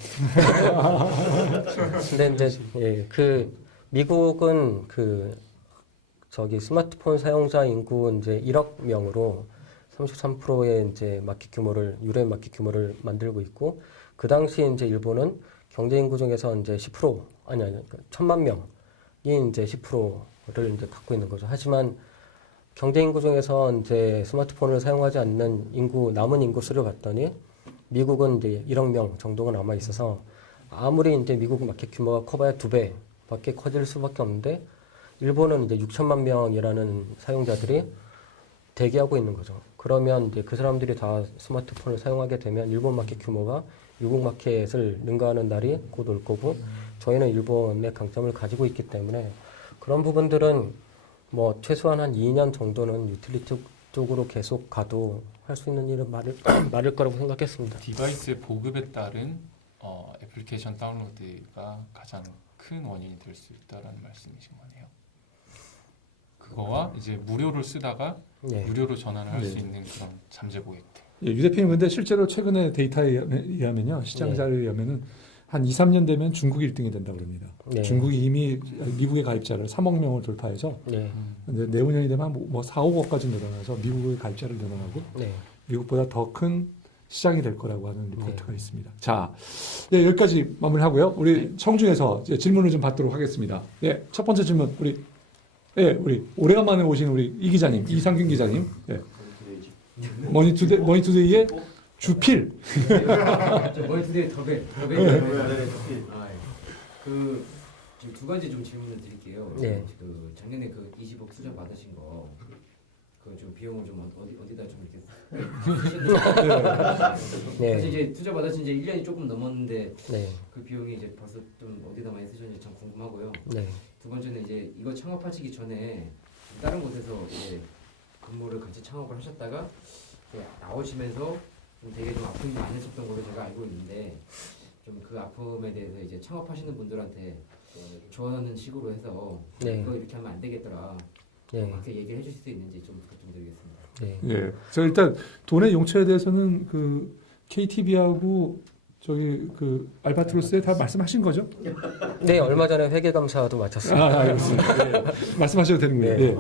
예, 그 미국은 그 저기 스마트폰 사용자 인구 이제 1억 명으로 33%의 이제 마켓 규모를 유료앱 마켓 규모를 만들고 있고 그 당시 이제 일본은 경제 인구 중에서 이제 10% 아니 1,000만 명이 이제 10%를 이제 갖고 있는 거죠. 하지만 경제 인구 중에서 이제 스마트폰을 사용하지 않는 인구 남은 인구 수를 봤더니 미국은 이제 1억 명 정도가 남아 있어서 아무리 이제 미국 마켓 규모가 커봐야 2배밖에 커질 수밖에 없는데 일본은 이제 6천만 명이라는 사용자들이 대기하고 있는 거죠. 그러면 이제 그 사람들이 다 스마트폰을 사용하게 되면 일본 마켓 규모가 미국 마켓을 능가하는 날이 곧 올 거고 저희는 일본의 강점을 가지고 있기 때문에 그런 부분들은 뭐 최소한 한 2년 정도는 유틸리티 쪽으로 계속 가도 할 수 있는 일은 많을 거라고 생각했습니다. 디바이스의 보급에 따른 애플리케이션 다운로드가 가장 큰 원인이 될 수 있다라는 말씀이신 거네요. 그거와 이제 무료를 쓰다가 네. 유료로 전환을 할 수 네. 있는 그런 잠재 보획들. 예, 유 대표님 근데 실제로 최근에 데이터에 의하면요. 시장 자료에 의하면은 한 2, 3년 되면 중국이 1등이 된다고 그럽니다. 네. 중국이 이미 미국의 가입자를 3억 명을 돌파해서 네. 근데 내후년이 되면 뭐 4, 5억까지 늘어나서 미국의 가입자를 늘어나고 네. 미국보다 더 큰 시장이 될 거라고 하는 리포트가 있습니다. 자, 네, 여기까지 마무리하고요. 우리 청중에서 이제 질문을 좀 받도록 하겠습니다. 네, 첫 번째 질문 우리 오래간만에 오신 우리 이 기자님, 이상균 기자님. 네. 머니투데이의 주필. 저 머니투데이 더벨. 그 지금 두 가지 좀 질문을 드릴게요. 네. 그 작년에 그 20억 투자 받으신 거, 그 좀 비용을 좀 어디다 좀 이렇게. 네. 사실 이제 투자 받으신 지 1년이 조금 넘었는데 네. 그 비용이 이제 벌써 좀 어디다 많이 쓰셨는지 참 궁금하고요. 네. 두 번째는 이제 이거 창업하시기 전에 다른 곳에서 이제 근무를 같이 창업을 하셨다가 이제 나오시면서 좀 되게 좀 아픔이 많으셨던 걸로 제가 알고 있는데 좀 그 아픔에 대해서 이제 창업하시는 분들한테 조언하는 식으로 해서 네. 이거 이렇게 하면 안 되겠더라. 네. 그렇게 얘기를 해주실 수 있는지 좀 부탁 좀 드리겠습니다. 네. 예. 저 일단 돈의 용처에 대해서는 그 KTV하고 저기 그 알바트로스에 다 말씀하신 거죠? 네, 얼마 전에 회계감사도 마쳤습니다. 알겠습니다. 네. 말씀하셔도 되는군요. 네. 예.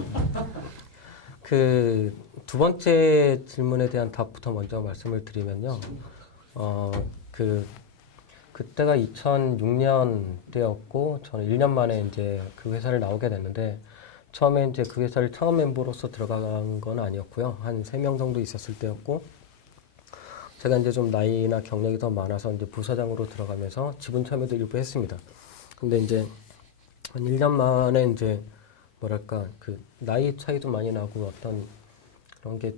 그 두 번째 질문에 대한 답부터 먼저 말씀을 드리면요. 그때가 2006년 때였고 저는 1년 만에 이제 그 회사를 나오게 됐는데 처음에 이제 그 회사를 창업 멤버로서 들어간 건 아니었고요. 한 3명 정도 있었을 때였고 제가 이제 좀 나이나 경력이 더 많아서 이제 부사장으로 들어가면서 지분 참여도 일부 했습니다. 근데 이제 한 1년 만에 이제 뭐랄까 그 나이 차이도 많이 나고 어떤 그런 게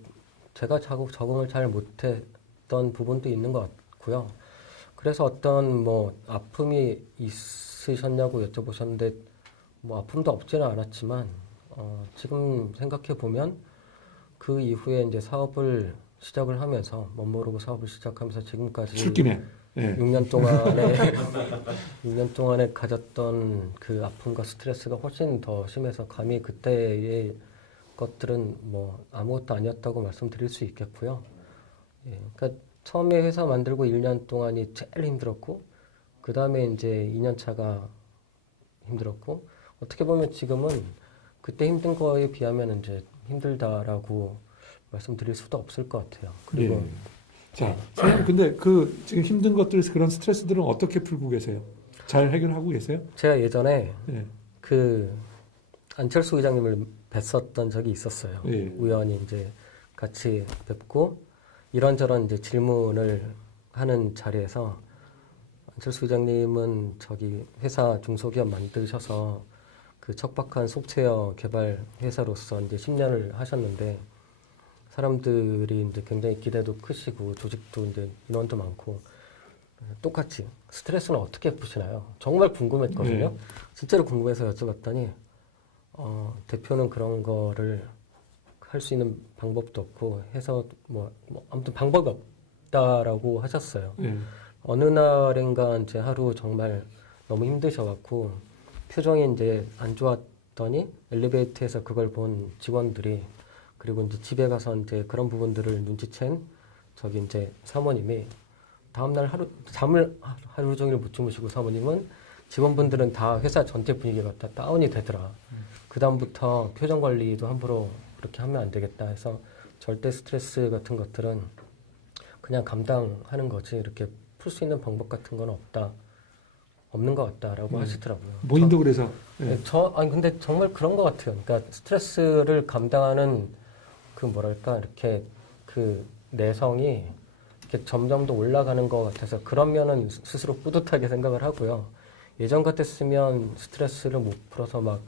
제가 적응을 잘 못했던 부분도 있는 것 같고요. 그래서 어떤 뭐 아픔이 있으셨냐고 여쭤보셨는데 뭐 아픔도 없지는 않았지만 지금 생각해 보면 그 이후에 이제 사업을 시작을 하면서 멋모르고 사업을 시작하면서 지금까지 출기네. 예. 6년 동안에 6년 동안에 가졌던 그 아픔과 스트레스가 훨씬 더 심해서 감히 그때의 것들은 뭐 아무것도 아니었다고 말씀드릴 수 있겠고요. 예, 그러니까 처음에 회사 만들고 1년 동안이 제일 힘들었고 그 다음에 이제 2년 차가 힘들었고 어떻게 보면 지금은 그때 힘든 거에 비하면 이제 힘들다라고 말씀드릴 수도 없을 것 같아요. 그리고 예. 자, 선생님 근데 그 지금 힘든 것들 그런 스트레스들은 어떻게 풀고 계세요? 잘 해결하고 계세요? 제가 예전에 예. 그 안철수 의장님을 뵀었던 적이 있었어요. 예. 우연히 이제 같이 뵙고 이런저런 이제 질문을 하는 자리에서 안철수 의장님은 저기 회사 중소기업 만드셔서 그 척박한 소프트웨어 개발 회사로서 이제 10년을 하셨는데 사람들이 이제 굉장히 기대도 크시고 조직도 이제 인원도 많고 똑같이 스트레스는 어떻게 푸시나요? 정말 궁금했거든요. 네. 진짜로 궁금해서 여쭤봤더니 대표는 그런 거를 할 수 있는 방법도 없고 해서 뭐 아무튼 방법이 없다라고 하셨어요. 예. 어느 날인가 이제 하루 정말 너무 힘드셔갖고 표정이 이제 안 좋았더니 엘리베이터에서 그걸 본 직원들이 그리고 이제 집에 가서 이제 그런 부분들을 눈치챈 저기 이제 사모님이 다음날 잠을 하루 종일 못 주무시고 사모님은 직원분들은 다 회사 전체 분위기가 다 다운이 되더라. 그 다음부터 표정 관리도 함부로 그렇게 하면 안 되겠다 해서 절대 스트레스 같은 것들은 그냥 감당하는 거지 이렇게 풀 수 있는 방법 같은 건 없는 것 같다라고 하시더라고요. 본인도 그래서 예. 아니 근데 정말 그런 것 같아요. 그러니까 스트레스를 감당하는 그 뭐랄까 이렇게 그 내성이 이렇게 점점 더 올라가는 것 같아서 그러면은 스스로 뿌듯하게 생각을 하고요. 예전 같았으면 스트레스를 못 풀어서 막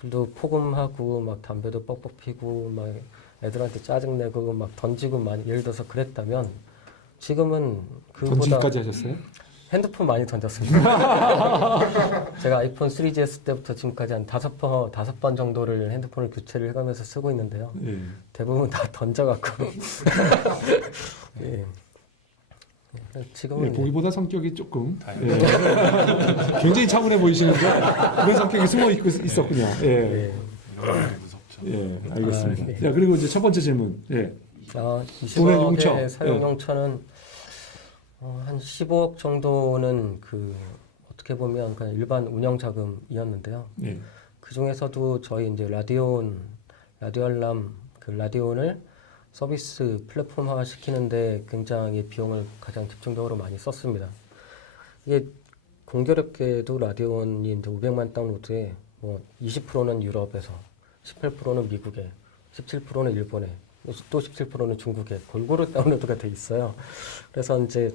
술도 포금하고 막 담배도 뻑뻑 피고 막 애들한테 짜증내고 막 던지고 많이 예를 들어서 그랬다면 지금은 그보다 던지기까지 하셨어요? 핸드폰 많이 던졌습니다. 제가 아이폰 3GS 때부터 지금까지 한 5번 정도를 핸드폰을 교체를 해가면서 쓰고 있는데요. 예. 대부분 다 던져갖고. 예. 지금은 예, 보기보다 성격이 조금 다행이네요. 예. 굉장히 차분해 보이시는데 그런 성격이 숨어 있었군요. 예. 이런 게 무섭죠. 예, 알겠습니다. 아, 예. 자, 그리고 이제 첫 번째 질문. 예. 아, 돈의 용처. 20억의 사용 예. 용처는 한 15억 정도는 그 어떻게 보면 그냥 일반 운영 자금이었는데요. 예. 그 중에서도 저희 이제 라디오 알람 그 라디온을 서비스 플랫폼화 시키는데 굉장히 비용을 가장 집중적으로 많이 썼습니다. 이게 공교롭게도 라디온이 이제 500만 다운로드에 뭐 20%는 유럽에서, 18%는 미국에, 17%는 일본에, 또 17%는 중국에 골고루 다운로드가 돼 있어요. 그래서 이제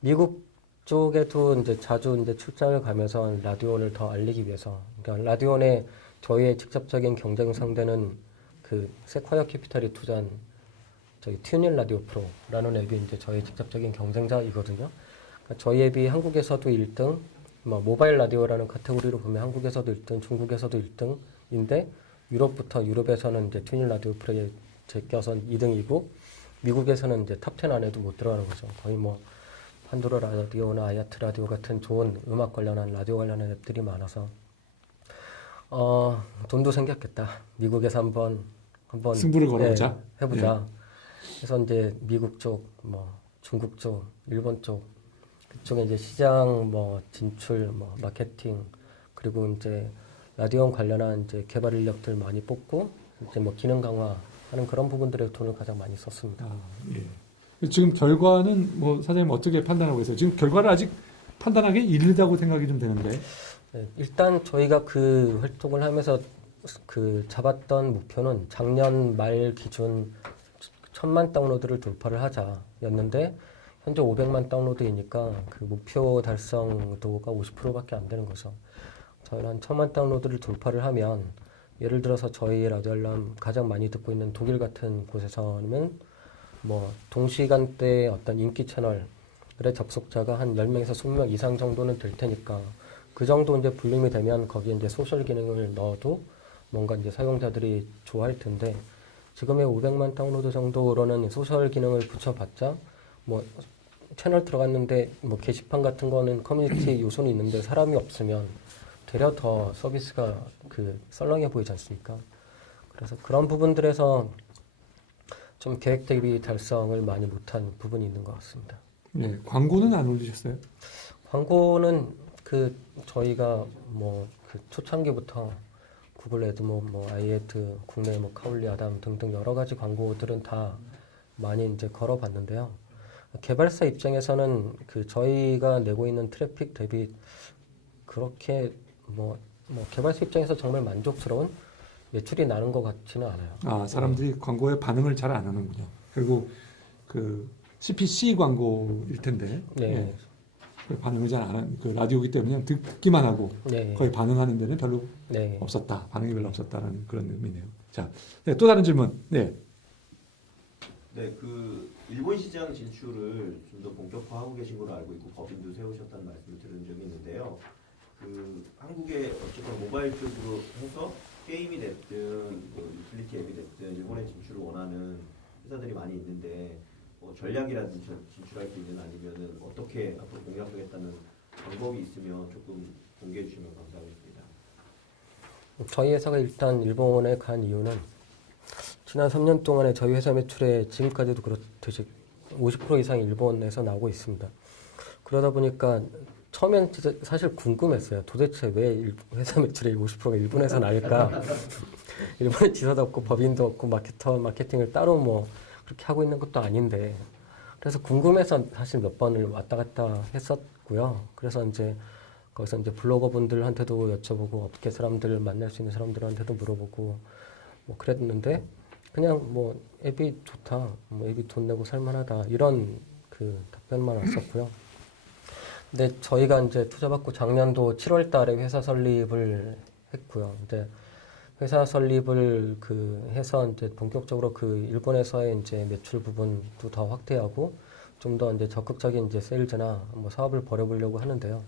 미국 쪽에도 이제 자주 이제 출장을 가면서 라디온을 더 알리기 위해서, 그러니까 라디온에 저희의 직접적인 경쟁 상대는 그 세콰이어 캐피탈이 투자한 저희 튜닝 라디오 프로라는 앱이 이제 저희 직접적인 경쟁자이거든요. 그러니까 저희 앱이 한국에서도 1등, 뭐 모바일 라디오라는 카테고리로 보면 한국에서도 1등, 중국에서도 1등인데 유럽에서는 이제 튜닝 라디오 프로에 제껴서 2등이고 미국에서는 이제 탑10 안에도 못 들어가는 거죠. 거의 뭐 판도라 라디오나 아야트 라디오 같은 좋은 음악 관련한 라디오 관련한 앱들이 많아서 돈도 생겼겠다. 미국에서 한번 승부를 걸어보자. 해보자. 그래서 이제 미국 쪽, 뭐 중국 쪽, 일본 쪽 그쪽에 이제 시장 뭐 진출, 뭐 마케팅 그리고 이제 라디오 관련한 이제 개발 인력들 많이 뽑고 이제 뭐 기능 강화하는 그런 부분들에 돈을 가장 많이 썼습니다. 아, 예. 지금 결과는 뭐 사장님 어떻게 판단하고 계세요? 지금 결과를 아직 판단하기 이르다고 생각이 좀 되는데. 네, 일단 저희가 그 활동을 하면서 그 잡았던 목표는 작년 말 기준 1000만 다운로드를 돌파를 하자. 다운로드였는데 현재 500만 다운로드이니까 그 목표 달성도가 50%밖에 안 되는 거죠. 저희는 한 1000만 다운로드를 돌파를 하면 예를 들어서 저희 라디오 알람 가장 많이 듣고 있는 독일 같은 곳에서는 뭐 동시간대에 어떤 인기 채널의 접속자가 한 10명에서 20명 이상 정도는 될 테니까 그 정도 이제 볼륨이 되면 거기에 이제 소셜 기능을 넣어도 뭔가 이제 사용자들이 좋아할 텐데 지금의 500만 다운로드 정도로는 소셜 기능을 붙여봤자 뭐 채널 들어갔는데 뭐 게시판 같은 거는 커뮤니티 요소는 있는데 사람이 없으면 되려 더 서비스가 그 썰렁해 보이지 않습니까? 그래서 그런 부분들에서 좀 계획 대비 달성을 많이 못한 부분이 있는 것 같습니다. 네, 광고는 안 올리셨어요? 광고는 그 저희가 뭐 그 초창기부터 구글 애드모, 뭐 아이애드, 국내 뭐 카울리 아담 등등 여러 가지 광고들은 다 많이 이제 걸어봤는데요. 개발사 입장에서는 그 저희가 내고 있는 트래픽 대비 그렇게 뭐 개발사 입장에서 정말 만족스러운 매출이 나는 것 같지는 않아요. 아, 사람들이 광고에 반응을 잘 안 하는군요. 그리고 그 CPC 광고일 텐데 네. 예, 그 반응을 잘 안 하는 그 라디오기 때문에 그냥 듣기만 하고 네. 거의 반응하는 데는 별로 네. 없었다. 반응이 별로 없었다라는 그런 의미네요. 자, 네, 또 다른 질문. 네. 네, 그 일본 시장 진출을 좀 더 본격화하고 계신 걸로 알고 있고 법인도 세우셨다는 말씀을 들은 적이 있는데요. 그 한국의 어쨌든 모바일 쪽으로 해서 게임이 됐든 뭐 유틸리티 앱이 됐든 일본에 진출을 원하는 회사들이 많이 있는데 뭐 전략이라든지 진출할 수 있는 아니면은 어떻게 앞으로 공략하겠다는 방법이 있으면 조금 공개해 주시면 감사하겠습니다. 저희 회사가 일단 일본에 간 이유는 지난 3년 동안에 저희 회사 매출의 지금까지도 그렇듯이 50% 이상이 일본에서 나오고 있습니다. 그러다 보니까 처음엔 진짜 사실 궁금했어요. 도대체 왜 회사 매출의 50%가 일본에서 나올까? 일본에 지사도 없고 법인도 없고 마케팅을 따로 뭐 그렇게 하고 있는 것도 아닌데 그래서 궁금해서 사실 몇 번을 왔다 갔다 했었고요. 그래서 이제 거기서 이제 블로거 분들한테도 여쭤보고 업계 사람들 만날 수 있는 사람들한테도 물어보고 뭐 그랬는데 그냥 뭐 앱이 좋다, 뭐 앱이 돈 내고 살만하다 이런 그 답변만 왔었고요. 근데 저희가 이제 투자받고 작년도 7월 달에 회사 설립을 했고요. 이제 회사 설립을 그 해서 이제 본격적으로 그 일본에서의 이제 매출 부분도 더 확대하고 좀 더 이제 적극적인 이제 세일즈나 뭐 사업을 벌여보려고 하는데요.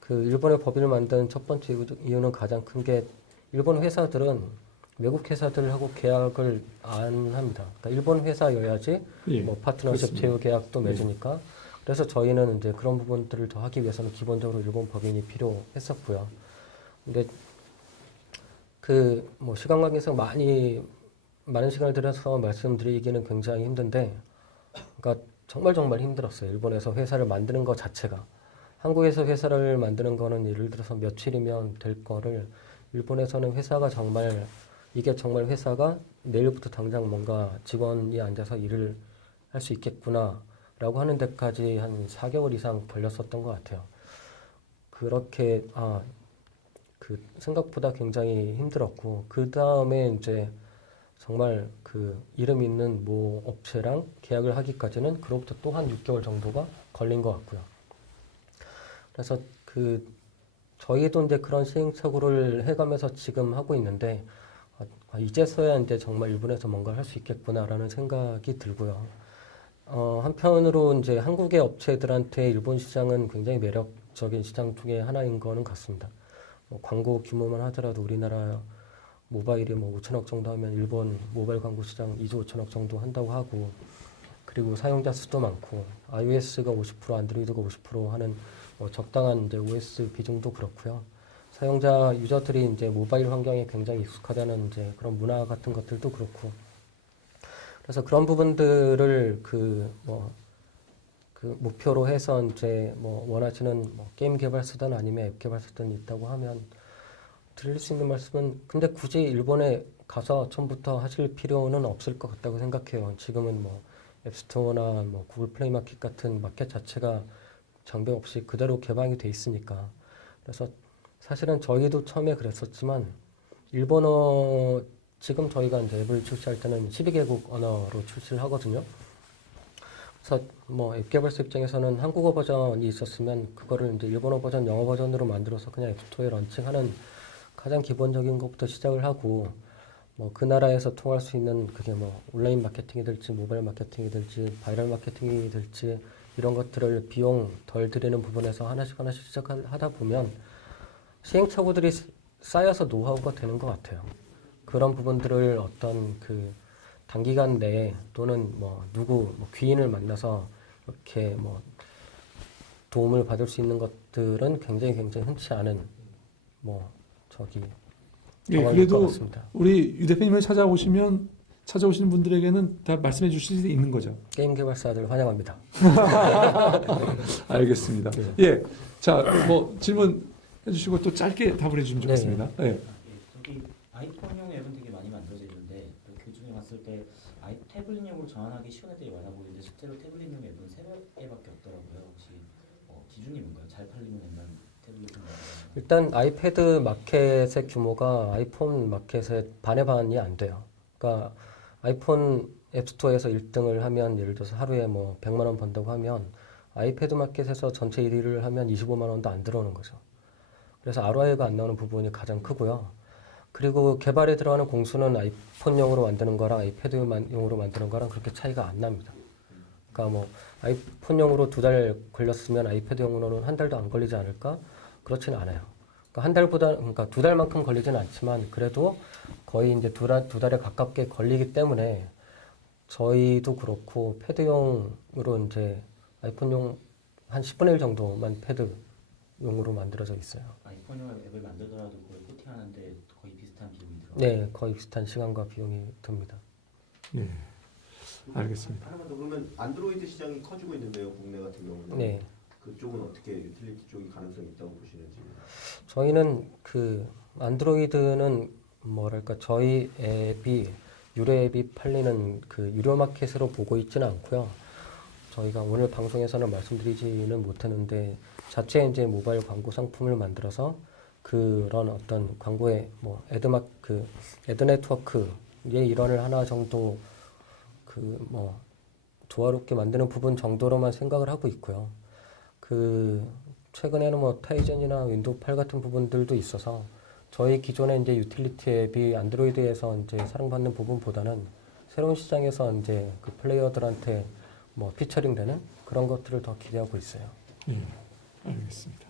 그 일본의 법인을 만든 첫 번째 이유는 가장 큰 게 일본 회사들은 외국 회사들하고 계약을 안 합니다. 그러니까 일본 회사여야지 예, 뭐 파트너십 그렇습니다. 제휴 계약도 맺으니까 그래서 저희는 이제 그런 부분들을 더 하기 위해서는 기본적으로 일본 법인이 필요했었고요. 근데 그 뭐 시간 관계상 많은 시간을 들여서 말씀드리기는 굉장히 힘든데, 그러니까 정말 힘들었어요. 일본에서 회사를 만드는 것 자체가. 한국에서 회사를 만드는 거는 예를 들어서 며칠이면 될 거를 일본에서는 회사가 정말 이게 정말 회사가 내일부터 당장 뭔가 직원이 앉아서 일을 할 수 있겠구나라고 하는 데까지 한 4개월 이상 걸렸었던 것 같아요. 그렇게 그 생각보다 굉장히 힘들었고 그 다음에 이제 정말 그 이름 있는 뭐 업체랑 계약을 하기까지는 그로부터 또 한 6개월 정도가 걸린 것 같고요. 그래서 그 저희도 이제 그런 시행착오를 해가면서 지금 하고 있는데 이제서야 이제 정말 일본에서 뭔가 할 수 있겠구나라는 생각이 들고요. 한편으로 이제 한국의 업체들한테 일본 시장은 굉장히 매력적인 시장 중에 하나인 거는 같습니다. 뭐 광고 규모만 하더라도 우리나라 모바일이 뭐 5천억 정도 하면 일본 모바일 광고 시장 2조 5천억 정도 한다고 하고, 그리고 사용자 수도 많고 iOS가 50% 안드로이드가 50% 하는 뭐 적당한 이제 OS 비중도 그렇고요. 사용자 유저들이 이제 모바일 환경에 굉장히 익숙하다는 이제 그런 문화 같은 것들도 그렇고, 그래서 그런 부분들을 그 목표로 해서 이제 뭐 원하시는 뭐 게임 개발사든 아니면 앱 개발사든 있다고 하면 드릴 수 있는 말씀은, 근데 굳이 일본에 가서 처음부터 하실 필요는 없을 것 같다고 생각해요. 지금은 뭐 앱스토어나 뭐 구글 플레이 마켓 같은 마켓 자체가 장벽 없이 그대로 개방이 돼 있으니까. 그래서 사실은 저희도 처음에 그랬었지만 일본어 지금 저희가 이제 앱을 출시할 때는 12개국 언어로 출시를 하거든요. 그래서 뭐 앱 개발사 입장에서는 한국어 버전이 있었으면 그거를 이제 일본어 버전, 영어 버전으로 만들어서 그냥 앱스토어에 런칭하는 가장 기본적인 것부터 시작을 하고 뭐 그 나라에서 통할 수 있는 그게 뭐 온라인 마케팅이 될지 모바일 마케팅이 될지 바이럴 마케팅이 될지 이런 것들을 비용 덜 들이는 부분에서 하나씩 시작하다 보면 시행착오들이 쌓여서 노하우가 되는 것 같아요. 그런 부분들을 어떤 그 단기간 내에 또는 뭐 누구 뭐 귀인을 만나서 이렇게 뭐 도움을 받을 수 있는 것들은 굉장히 흔치 않은 뭐 예, 경험일 것 그래도 같습니다. 우리 유 대표님을 찾아오시는 분들에게는 다 말씀해 주실 수 있는 거죠. 게임 개발사들 환영합니다. 알겠습니다. 예, 자, 뭐 질문 해주시고 또 짧게 답을 해주시면 좋겠습니다. 예. 예, 저기 아이폰용 앱은 되게 많이 만들어져 있는데 그 중에 봤을 때 태블릿용으로 전환하기 쉬운 애들이 많아 보이는데 실제로 태블릿용 앱은 3개밖에 없더라고요. 혹시 기준이 뭔가요? 잘 팔리는 앱만 태블릿용 앱은? 일단 아이패드 마켓의 규모가 아이폰 마켓의 반의 반이 안 돼요. 그러니까 아이폰 앱스토어에서 1등을 하면 예를 들어서 하루에 뭐 100만 원 번다고 하면 아이패드 마켓에서 전체 1위를 하면 25만 원도 안 들어오는 거죠. 그래서 ROI가 안 나오는 부분이 가장 크고요. 그리고 개발에 들어가는 공수는 아이폰용으로 만드는 거랑 아이패드용으로 만드는 거랑 그렇게 차이가 안 납니다. 그러니까 뭐 아이폰용으로 2달 걸렸으면 아이패드용으로는 한 달도 안 걸리지 않을까? 그렇지는 않아요. 그러니까 2달만큼 걸리지는 않지만 그래도 거의 이제 두 달에 가깝게 걸리기 때문에 저희도 그렇고 패드용으로 이제 아이폰용 한 10분의 1 정도만 패드용으로 만들어져 있어요. 아이폰용 앱을 만들더라도 그걸 포팅하는데 거의 비슷한 비용이 들어가요. 네, 거의 비슷한 시간과 비용이 듭니다. 예, 알겠습니다. 하나만 더 그러면 안드로이드 시장이 커지고 있는데요, 국내 같은 경우는. 네. 그쪽은 어떻게 유틸리티 쪽이 가능성이 있다고 보시는지. 저희는 그 안드로이드는 뭐랄까 저희 앱이 유료 앱이 팔리는 그 유료 마켓으로 보고 있지는 않고요. 저희가 오늘 방송에서는 말씀드리지는 못했는데 자체 이제 모바일 광고 상품을 만들어서 그런 어떤 광고의 뭐 애드 네트워크의 일환을 하나 정도 그 뭐 조화롭게 만드는 부분 정도로만 생각을 하고 있고요. 그 최근에는 뭐 타이젠이나 윈도우 8 같은 부분들도 있어서 저희 기존의 이제 유틸리티 앱이 안드로이드에서 이제 사랑받는 부분보다는 새로운 시장에서 이제 그 플레이어들한테 뭐 피처링되는 그런 것들을 더 기대하고 있어요. 예, 알겠습니다.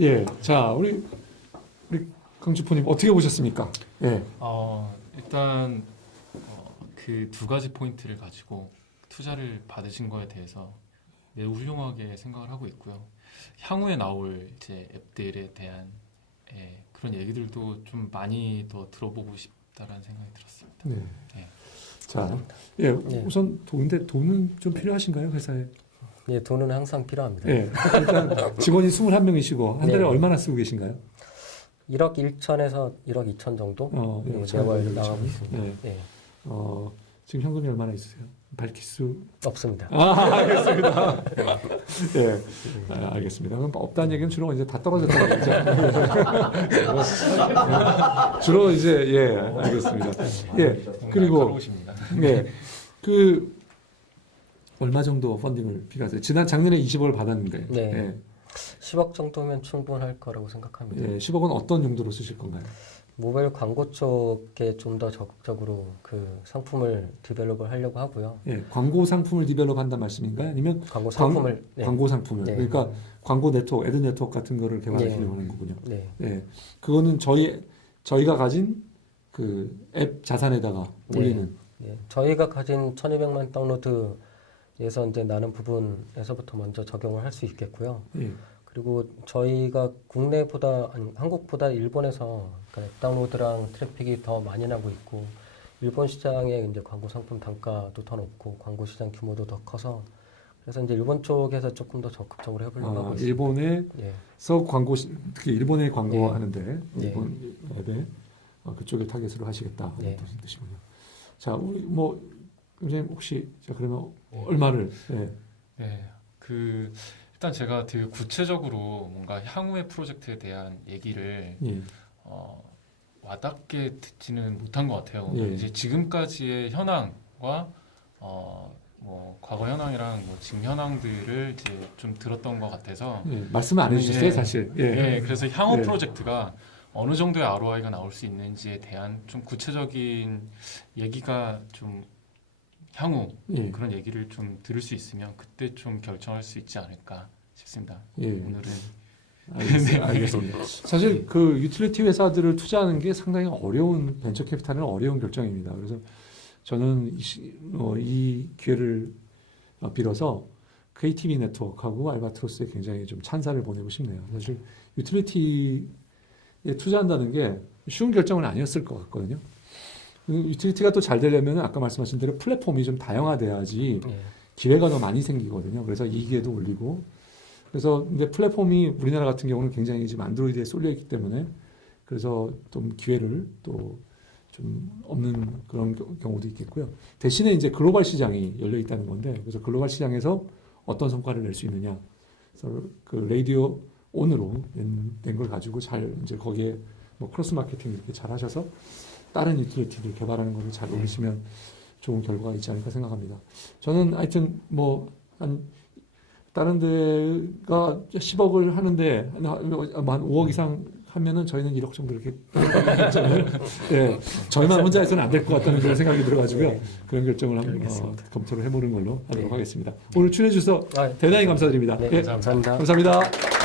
예, 자, 우리 강주포님 어떻게 보셨습니까? 예, 일단 그 두 가지 포인트를 가지고 투자를 받으신 거에 대해서 매우 훌륭하게 생각을 하고 있고요. 향후에 나올 이제 앱들에 대한 그런 얘기들도 좀 많이 더 들어보고 싶다라는 생각이 들었습니다. 네. 네. 자, 예, 네. 우선 돈은 좀 필요하신가요, 회사에? 예, 돈은 항상 필요합니다. 예, 일단 직원이 21명이시고 한 달에 네. 얼마나 쓰고 계신가요? 1억 1천에서 1억 2천 정도 예, 매월 나가고 있습니다. 네. 예, 지금 현금이 얼마나 있으세요? 밝힐 수? 없습니다. 알겠습니다. 예, 알겠습니다. 그럼 없다는 얘기는 주로 이제 다 떨어졌다는 얘기죠. 주로 이제 예, 알겠습니다. 예, 그리고 가로우십니다. 예, 그 얼마 정도 펀딩을 필요하세요? 작년에 20억을 받았는데, 네. 예, 10억 정도면 충분할 거라고 생각합니다. 예, 10억은 어떤 용도로 쓰실 건가요? 모바일 광고 쪽에 좀 더 적극적으로 그 상품을 디벨롭을 하려고 하고요. 예, 광고 상품을 디벨롭한다는 말씀인가요? 아니면 광고 상품을 광고 상품을 네. 그러니까 광고 네트워크, 애드 네트워크 같은 거를 개발하시려고 네. 하는 거군요. 네. 예, 그거는 저희가 가진 그 앱 자산에다가 네. 올리는. 예, 저희가 가진 1200만 다운로드에서 이제 나는 부분에서부터 먼저 적용을 할 수 있겠고요. 예, 그리고 저희가 국내보다 아니, 한국보다 일본에서 그러니까 앱 다운로드랑 트래픽이 더 많이 나고 있고 일본 시장의 이제 광고 상품 단가도 더 높고 광고 시장 규모도 더 커서 그래서 이제 일본 쪽에서 조금 더 적극적으로 해보려고 하고 있습니다. 일본에서 예, 광고 특히 일본에 광고 예. 하는데 예. 일본 앱에 그쪽에 타겟으로 하시겠다 예. 무슨 뜻이군요. 자, 우리 뭐 선생님 혹시 자 그러면 얼마를 예. 네, 일단 제가 되게 구체적으로 뭔가 향후의 프로젝트에 대한 얘기를 예. 와닿게 듣지는 못한 것 같아요. 예. 이제 지금까지의 현황과 뭐 과거 현황이랑 뭐 지금 현황들을 이제 좀 들었던 것 같아서 예, 말씀 안 해주셨어요, 예. 사실. 예. 예, 그래서 향후 예. 프로젝트가 어느 정도의 ROI가 나올 수 있는지에 대한 좀 구체적인 얘기가 좀 향후 예. 그런 얘기를 좀 들을 수 있으면 그때 좀 결정할 수 있지 않을까 싶습니다. 예. 오늘은 알겠습니다. 사실 그 유틸리티 회사들을 투자하는 게 상당히 어려운 벤처 캐피탈은 어려운 결정입니다. 그래서 저는 이 기회를 빌어서 KTB 네트워크하고 알바트로스에 굉장히 좀 찬사를 보내고 싶네요. 사실 유틸리티에 투자한다는 게 쉬운 결정은 아니었을 것 같거든요. 유틸리티가 또 잘 되려면 아까 말씀하신 대로 플랫폼이 좀 다양화돼야지 예. 기회가 더 많이 생기거든요. 그래서 이익에도 올리고. 그래서 근데 플랫폼이 우리나라 같은 경우는 굉장히 지금 안드로이드에 쏠려 있기 때문에 그래서 좀 기회를 또 좀 없는 그런 경우도 있겠고요. 대신에 이제 글로벌 시장이 열려 있다는 건데 그래서 글로벌 시장에서 어떤 성과를 낼 수 있느냐. 그래서 그 라디오 온으로 낸 걸 가지고 잘 이제 거기에 뭐 크로스 마케팅 이렇게 잘 하셔서 다른 유틸리티를 개발하는 것을 잘 올리시면 좋은 결과가 있지 않을까 생각합니다. 저는 하여튼 뭐 한 다른 데가 10억을 하는데 한 5억 이상 하면은 저희는 1억 정도 이렇게 예, 저희만 혼자 해서는 안 될 것 같다는 그런 생각이 들어가지고요. 그런 결정을 한번 검토를 해보는 걸로 하도록 하겠습니다. 오늘 출연해 주셔서 아, 대단히 감사드립니다. 네, 예, 감사합니다. 감사합니다.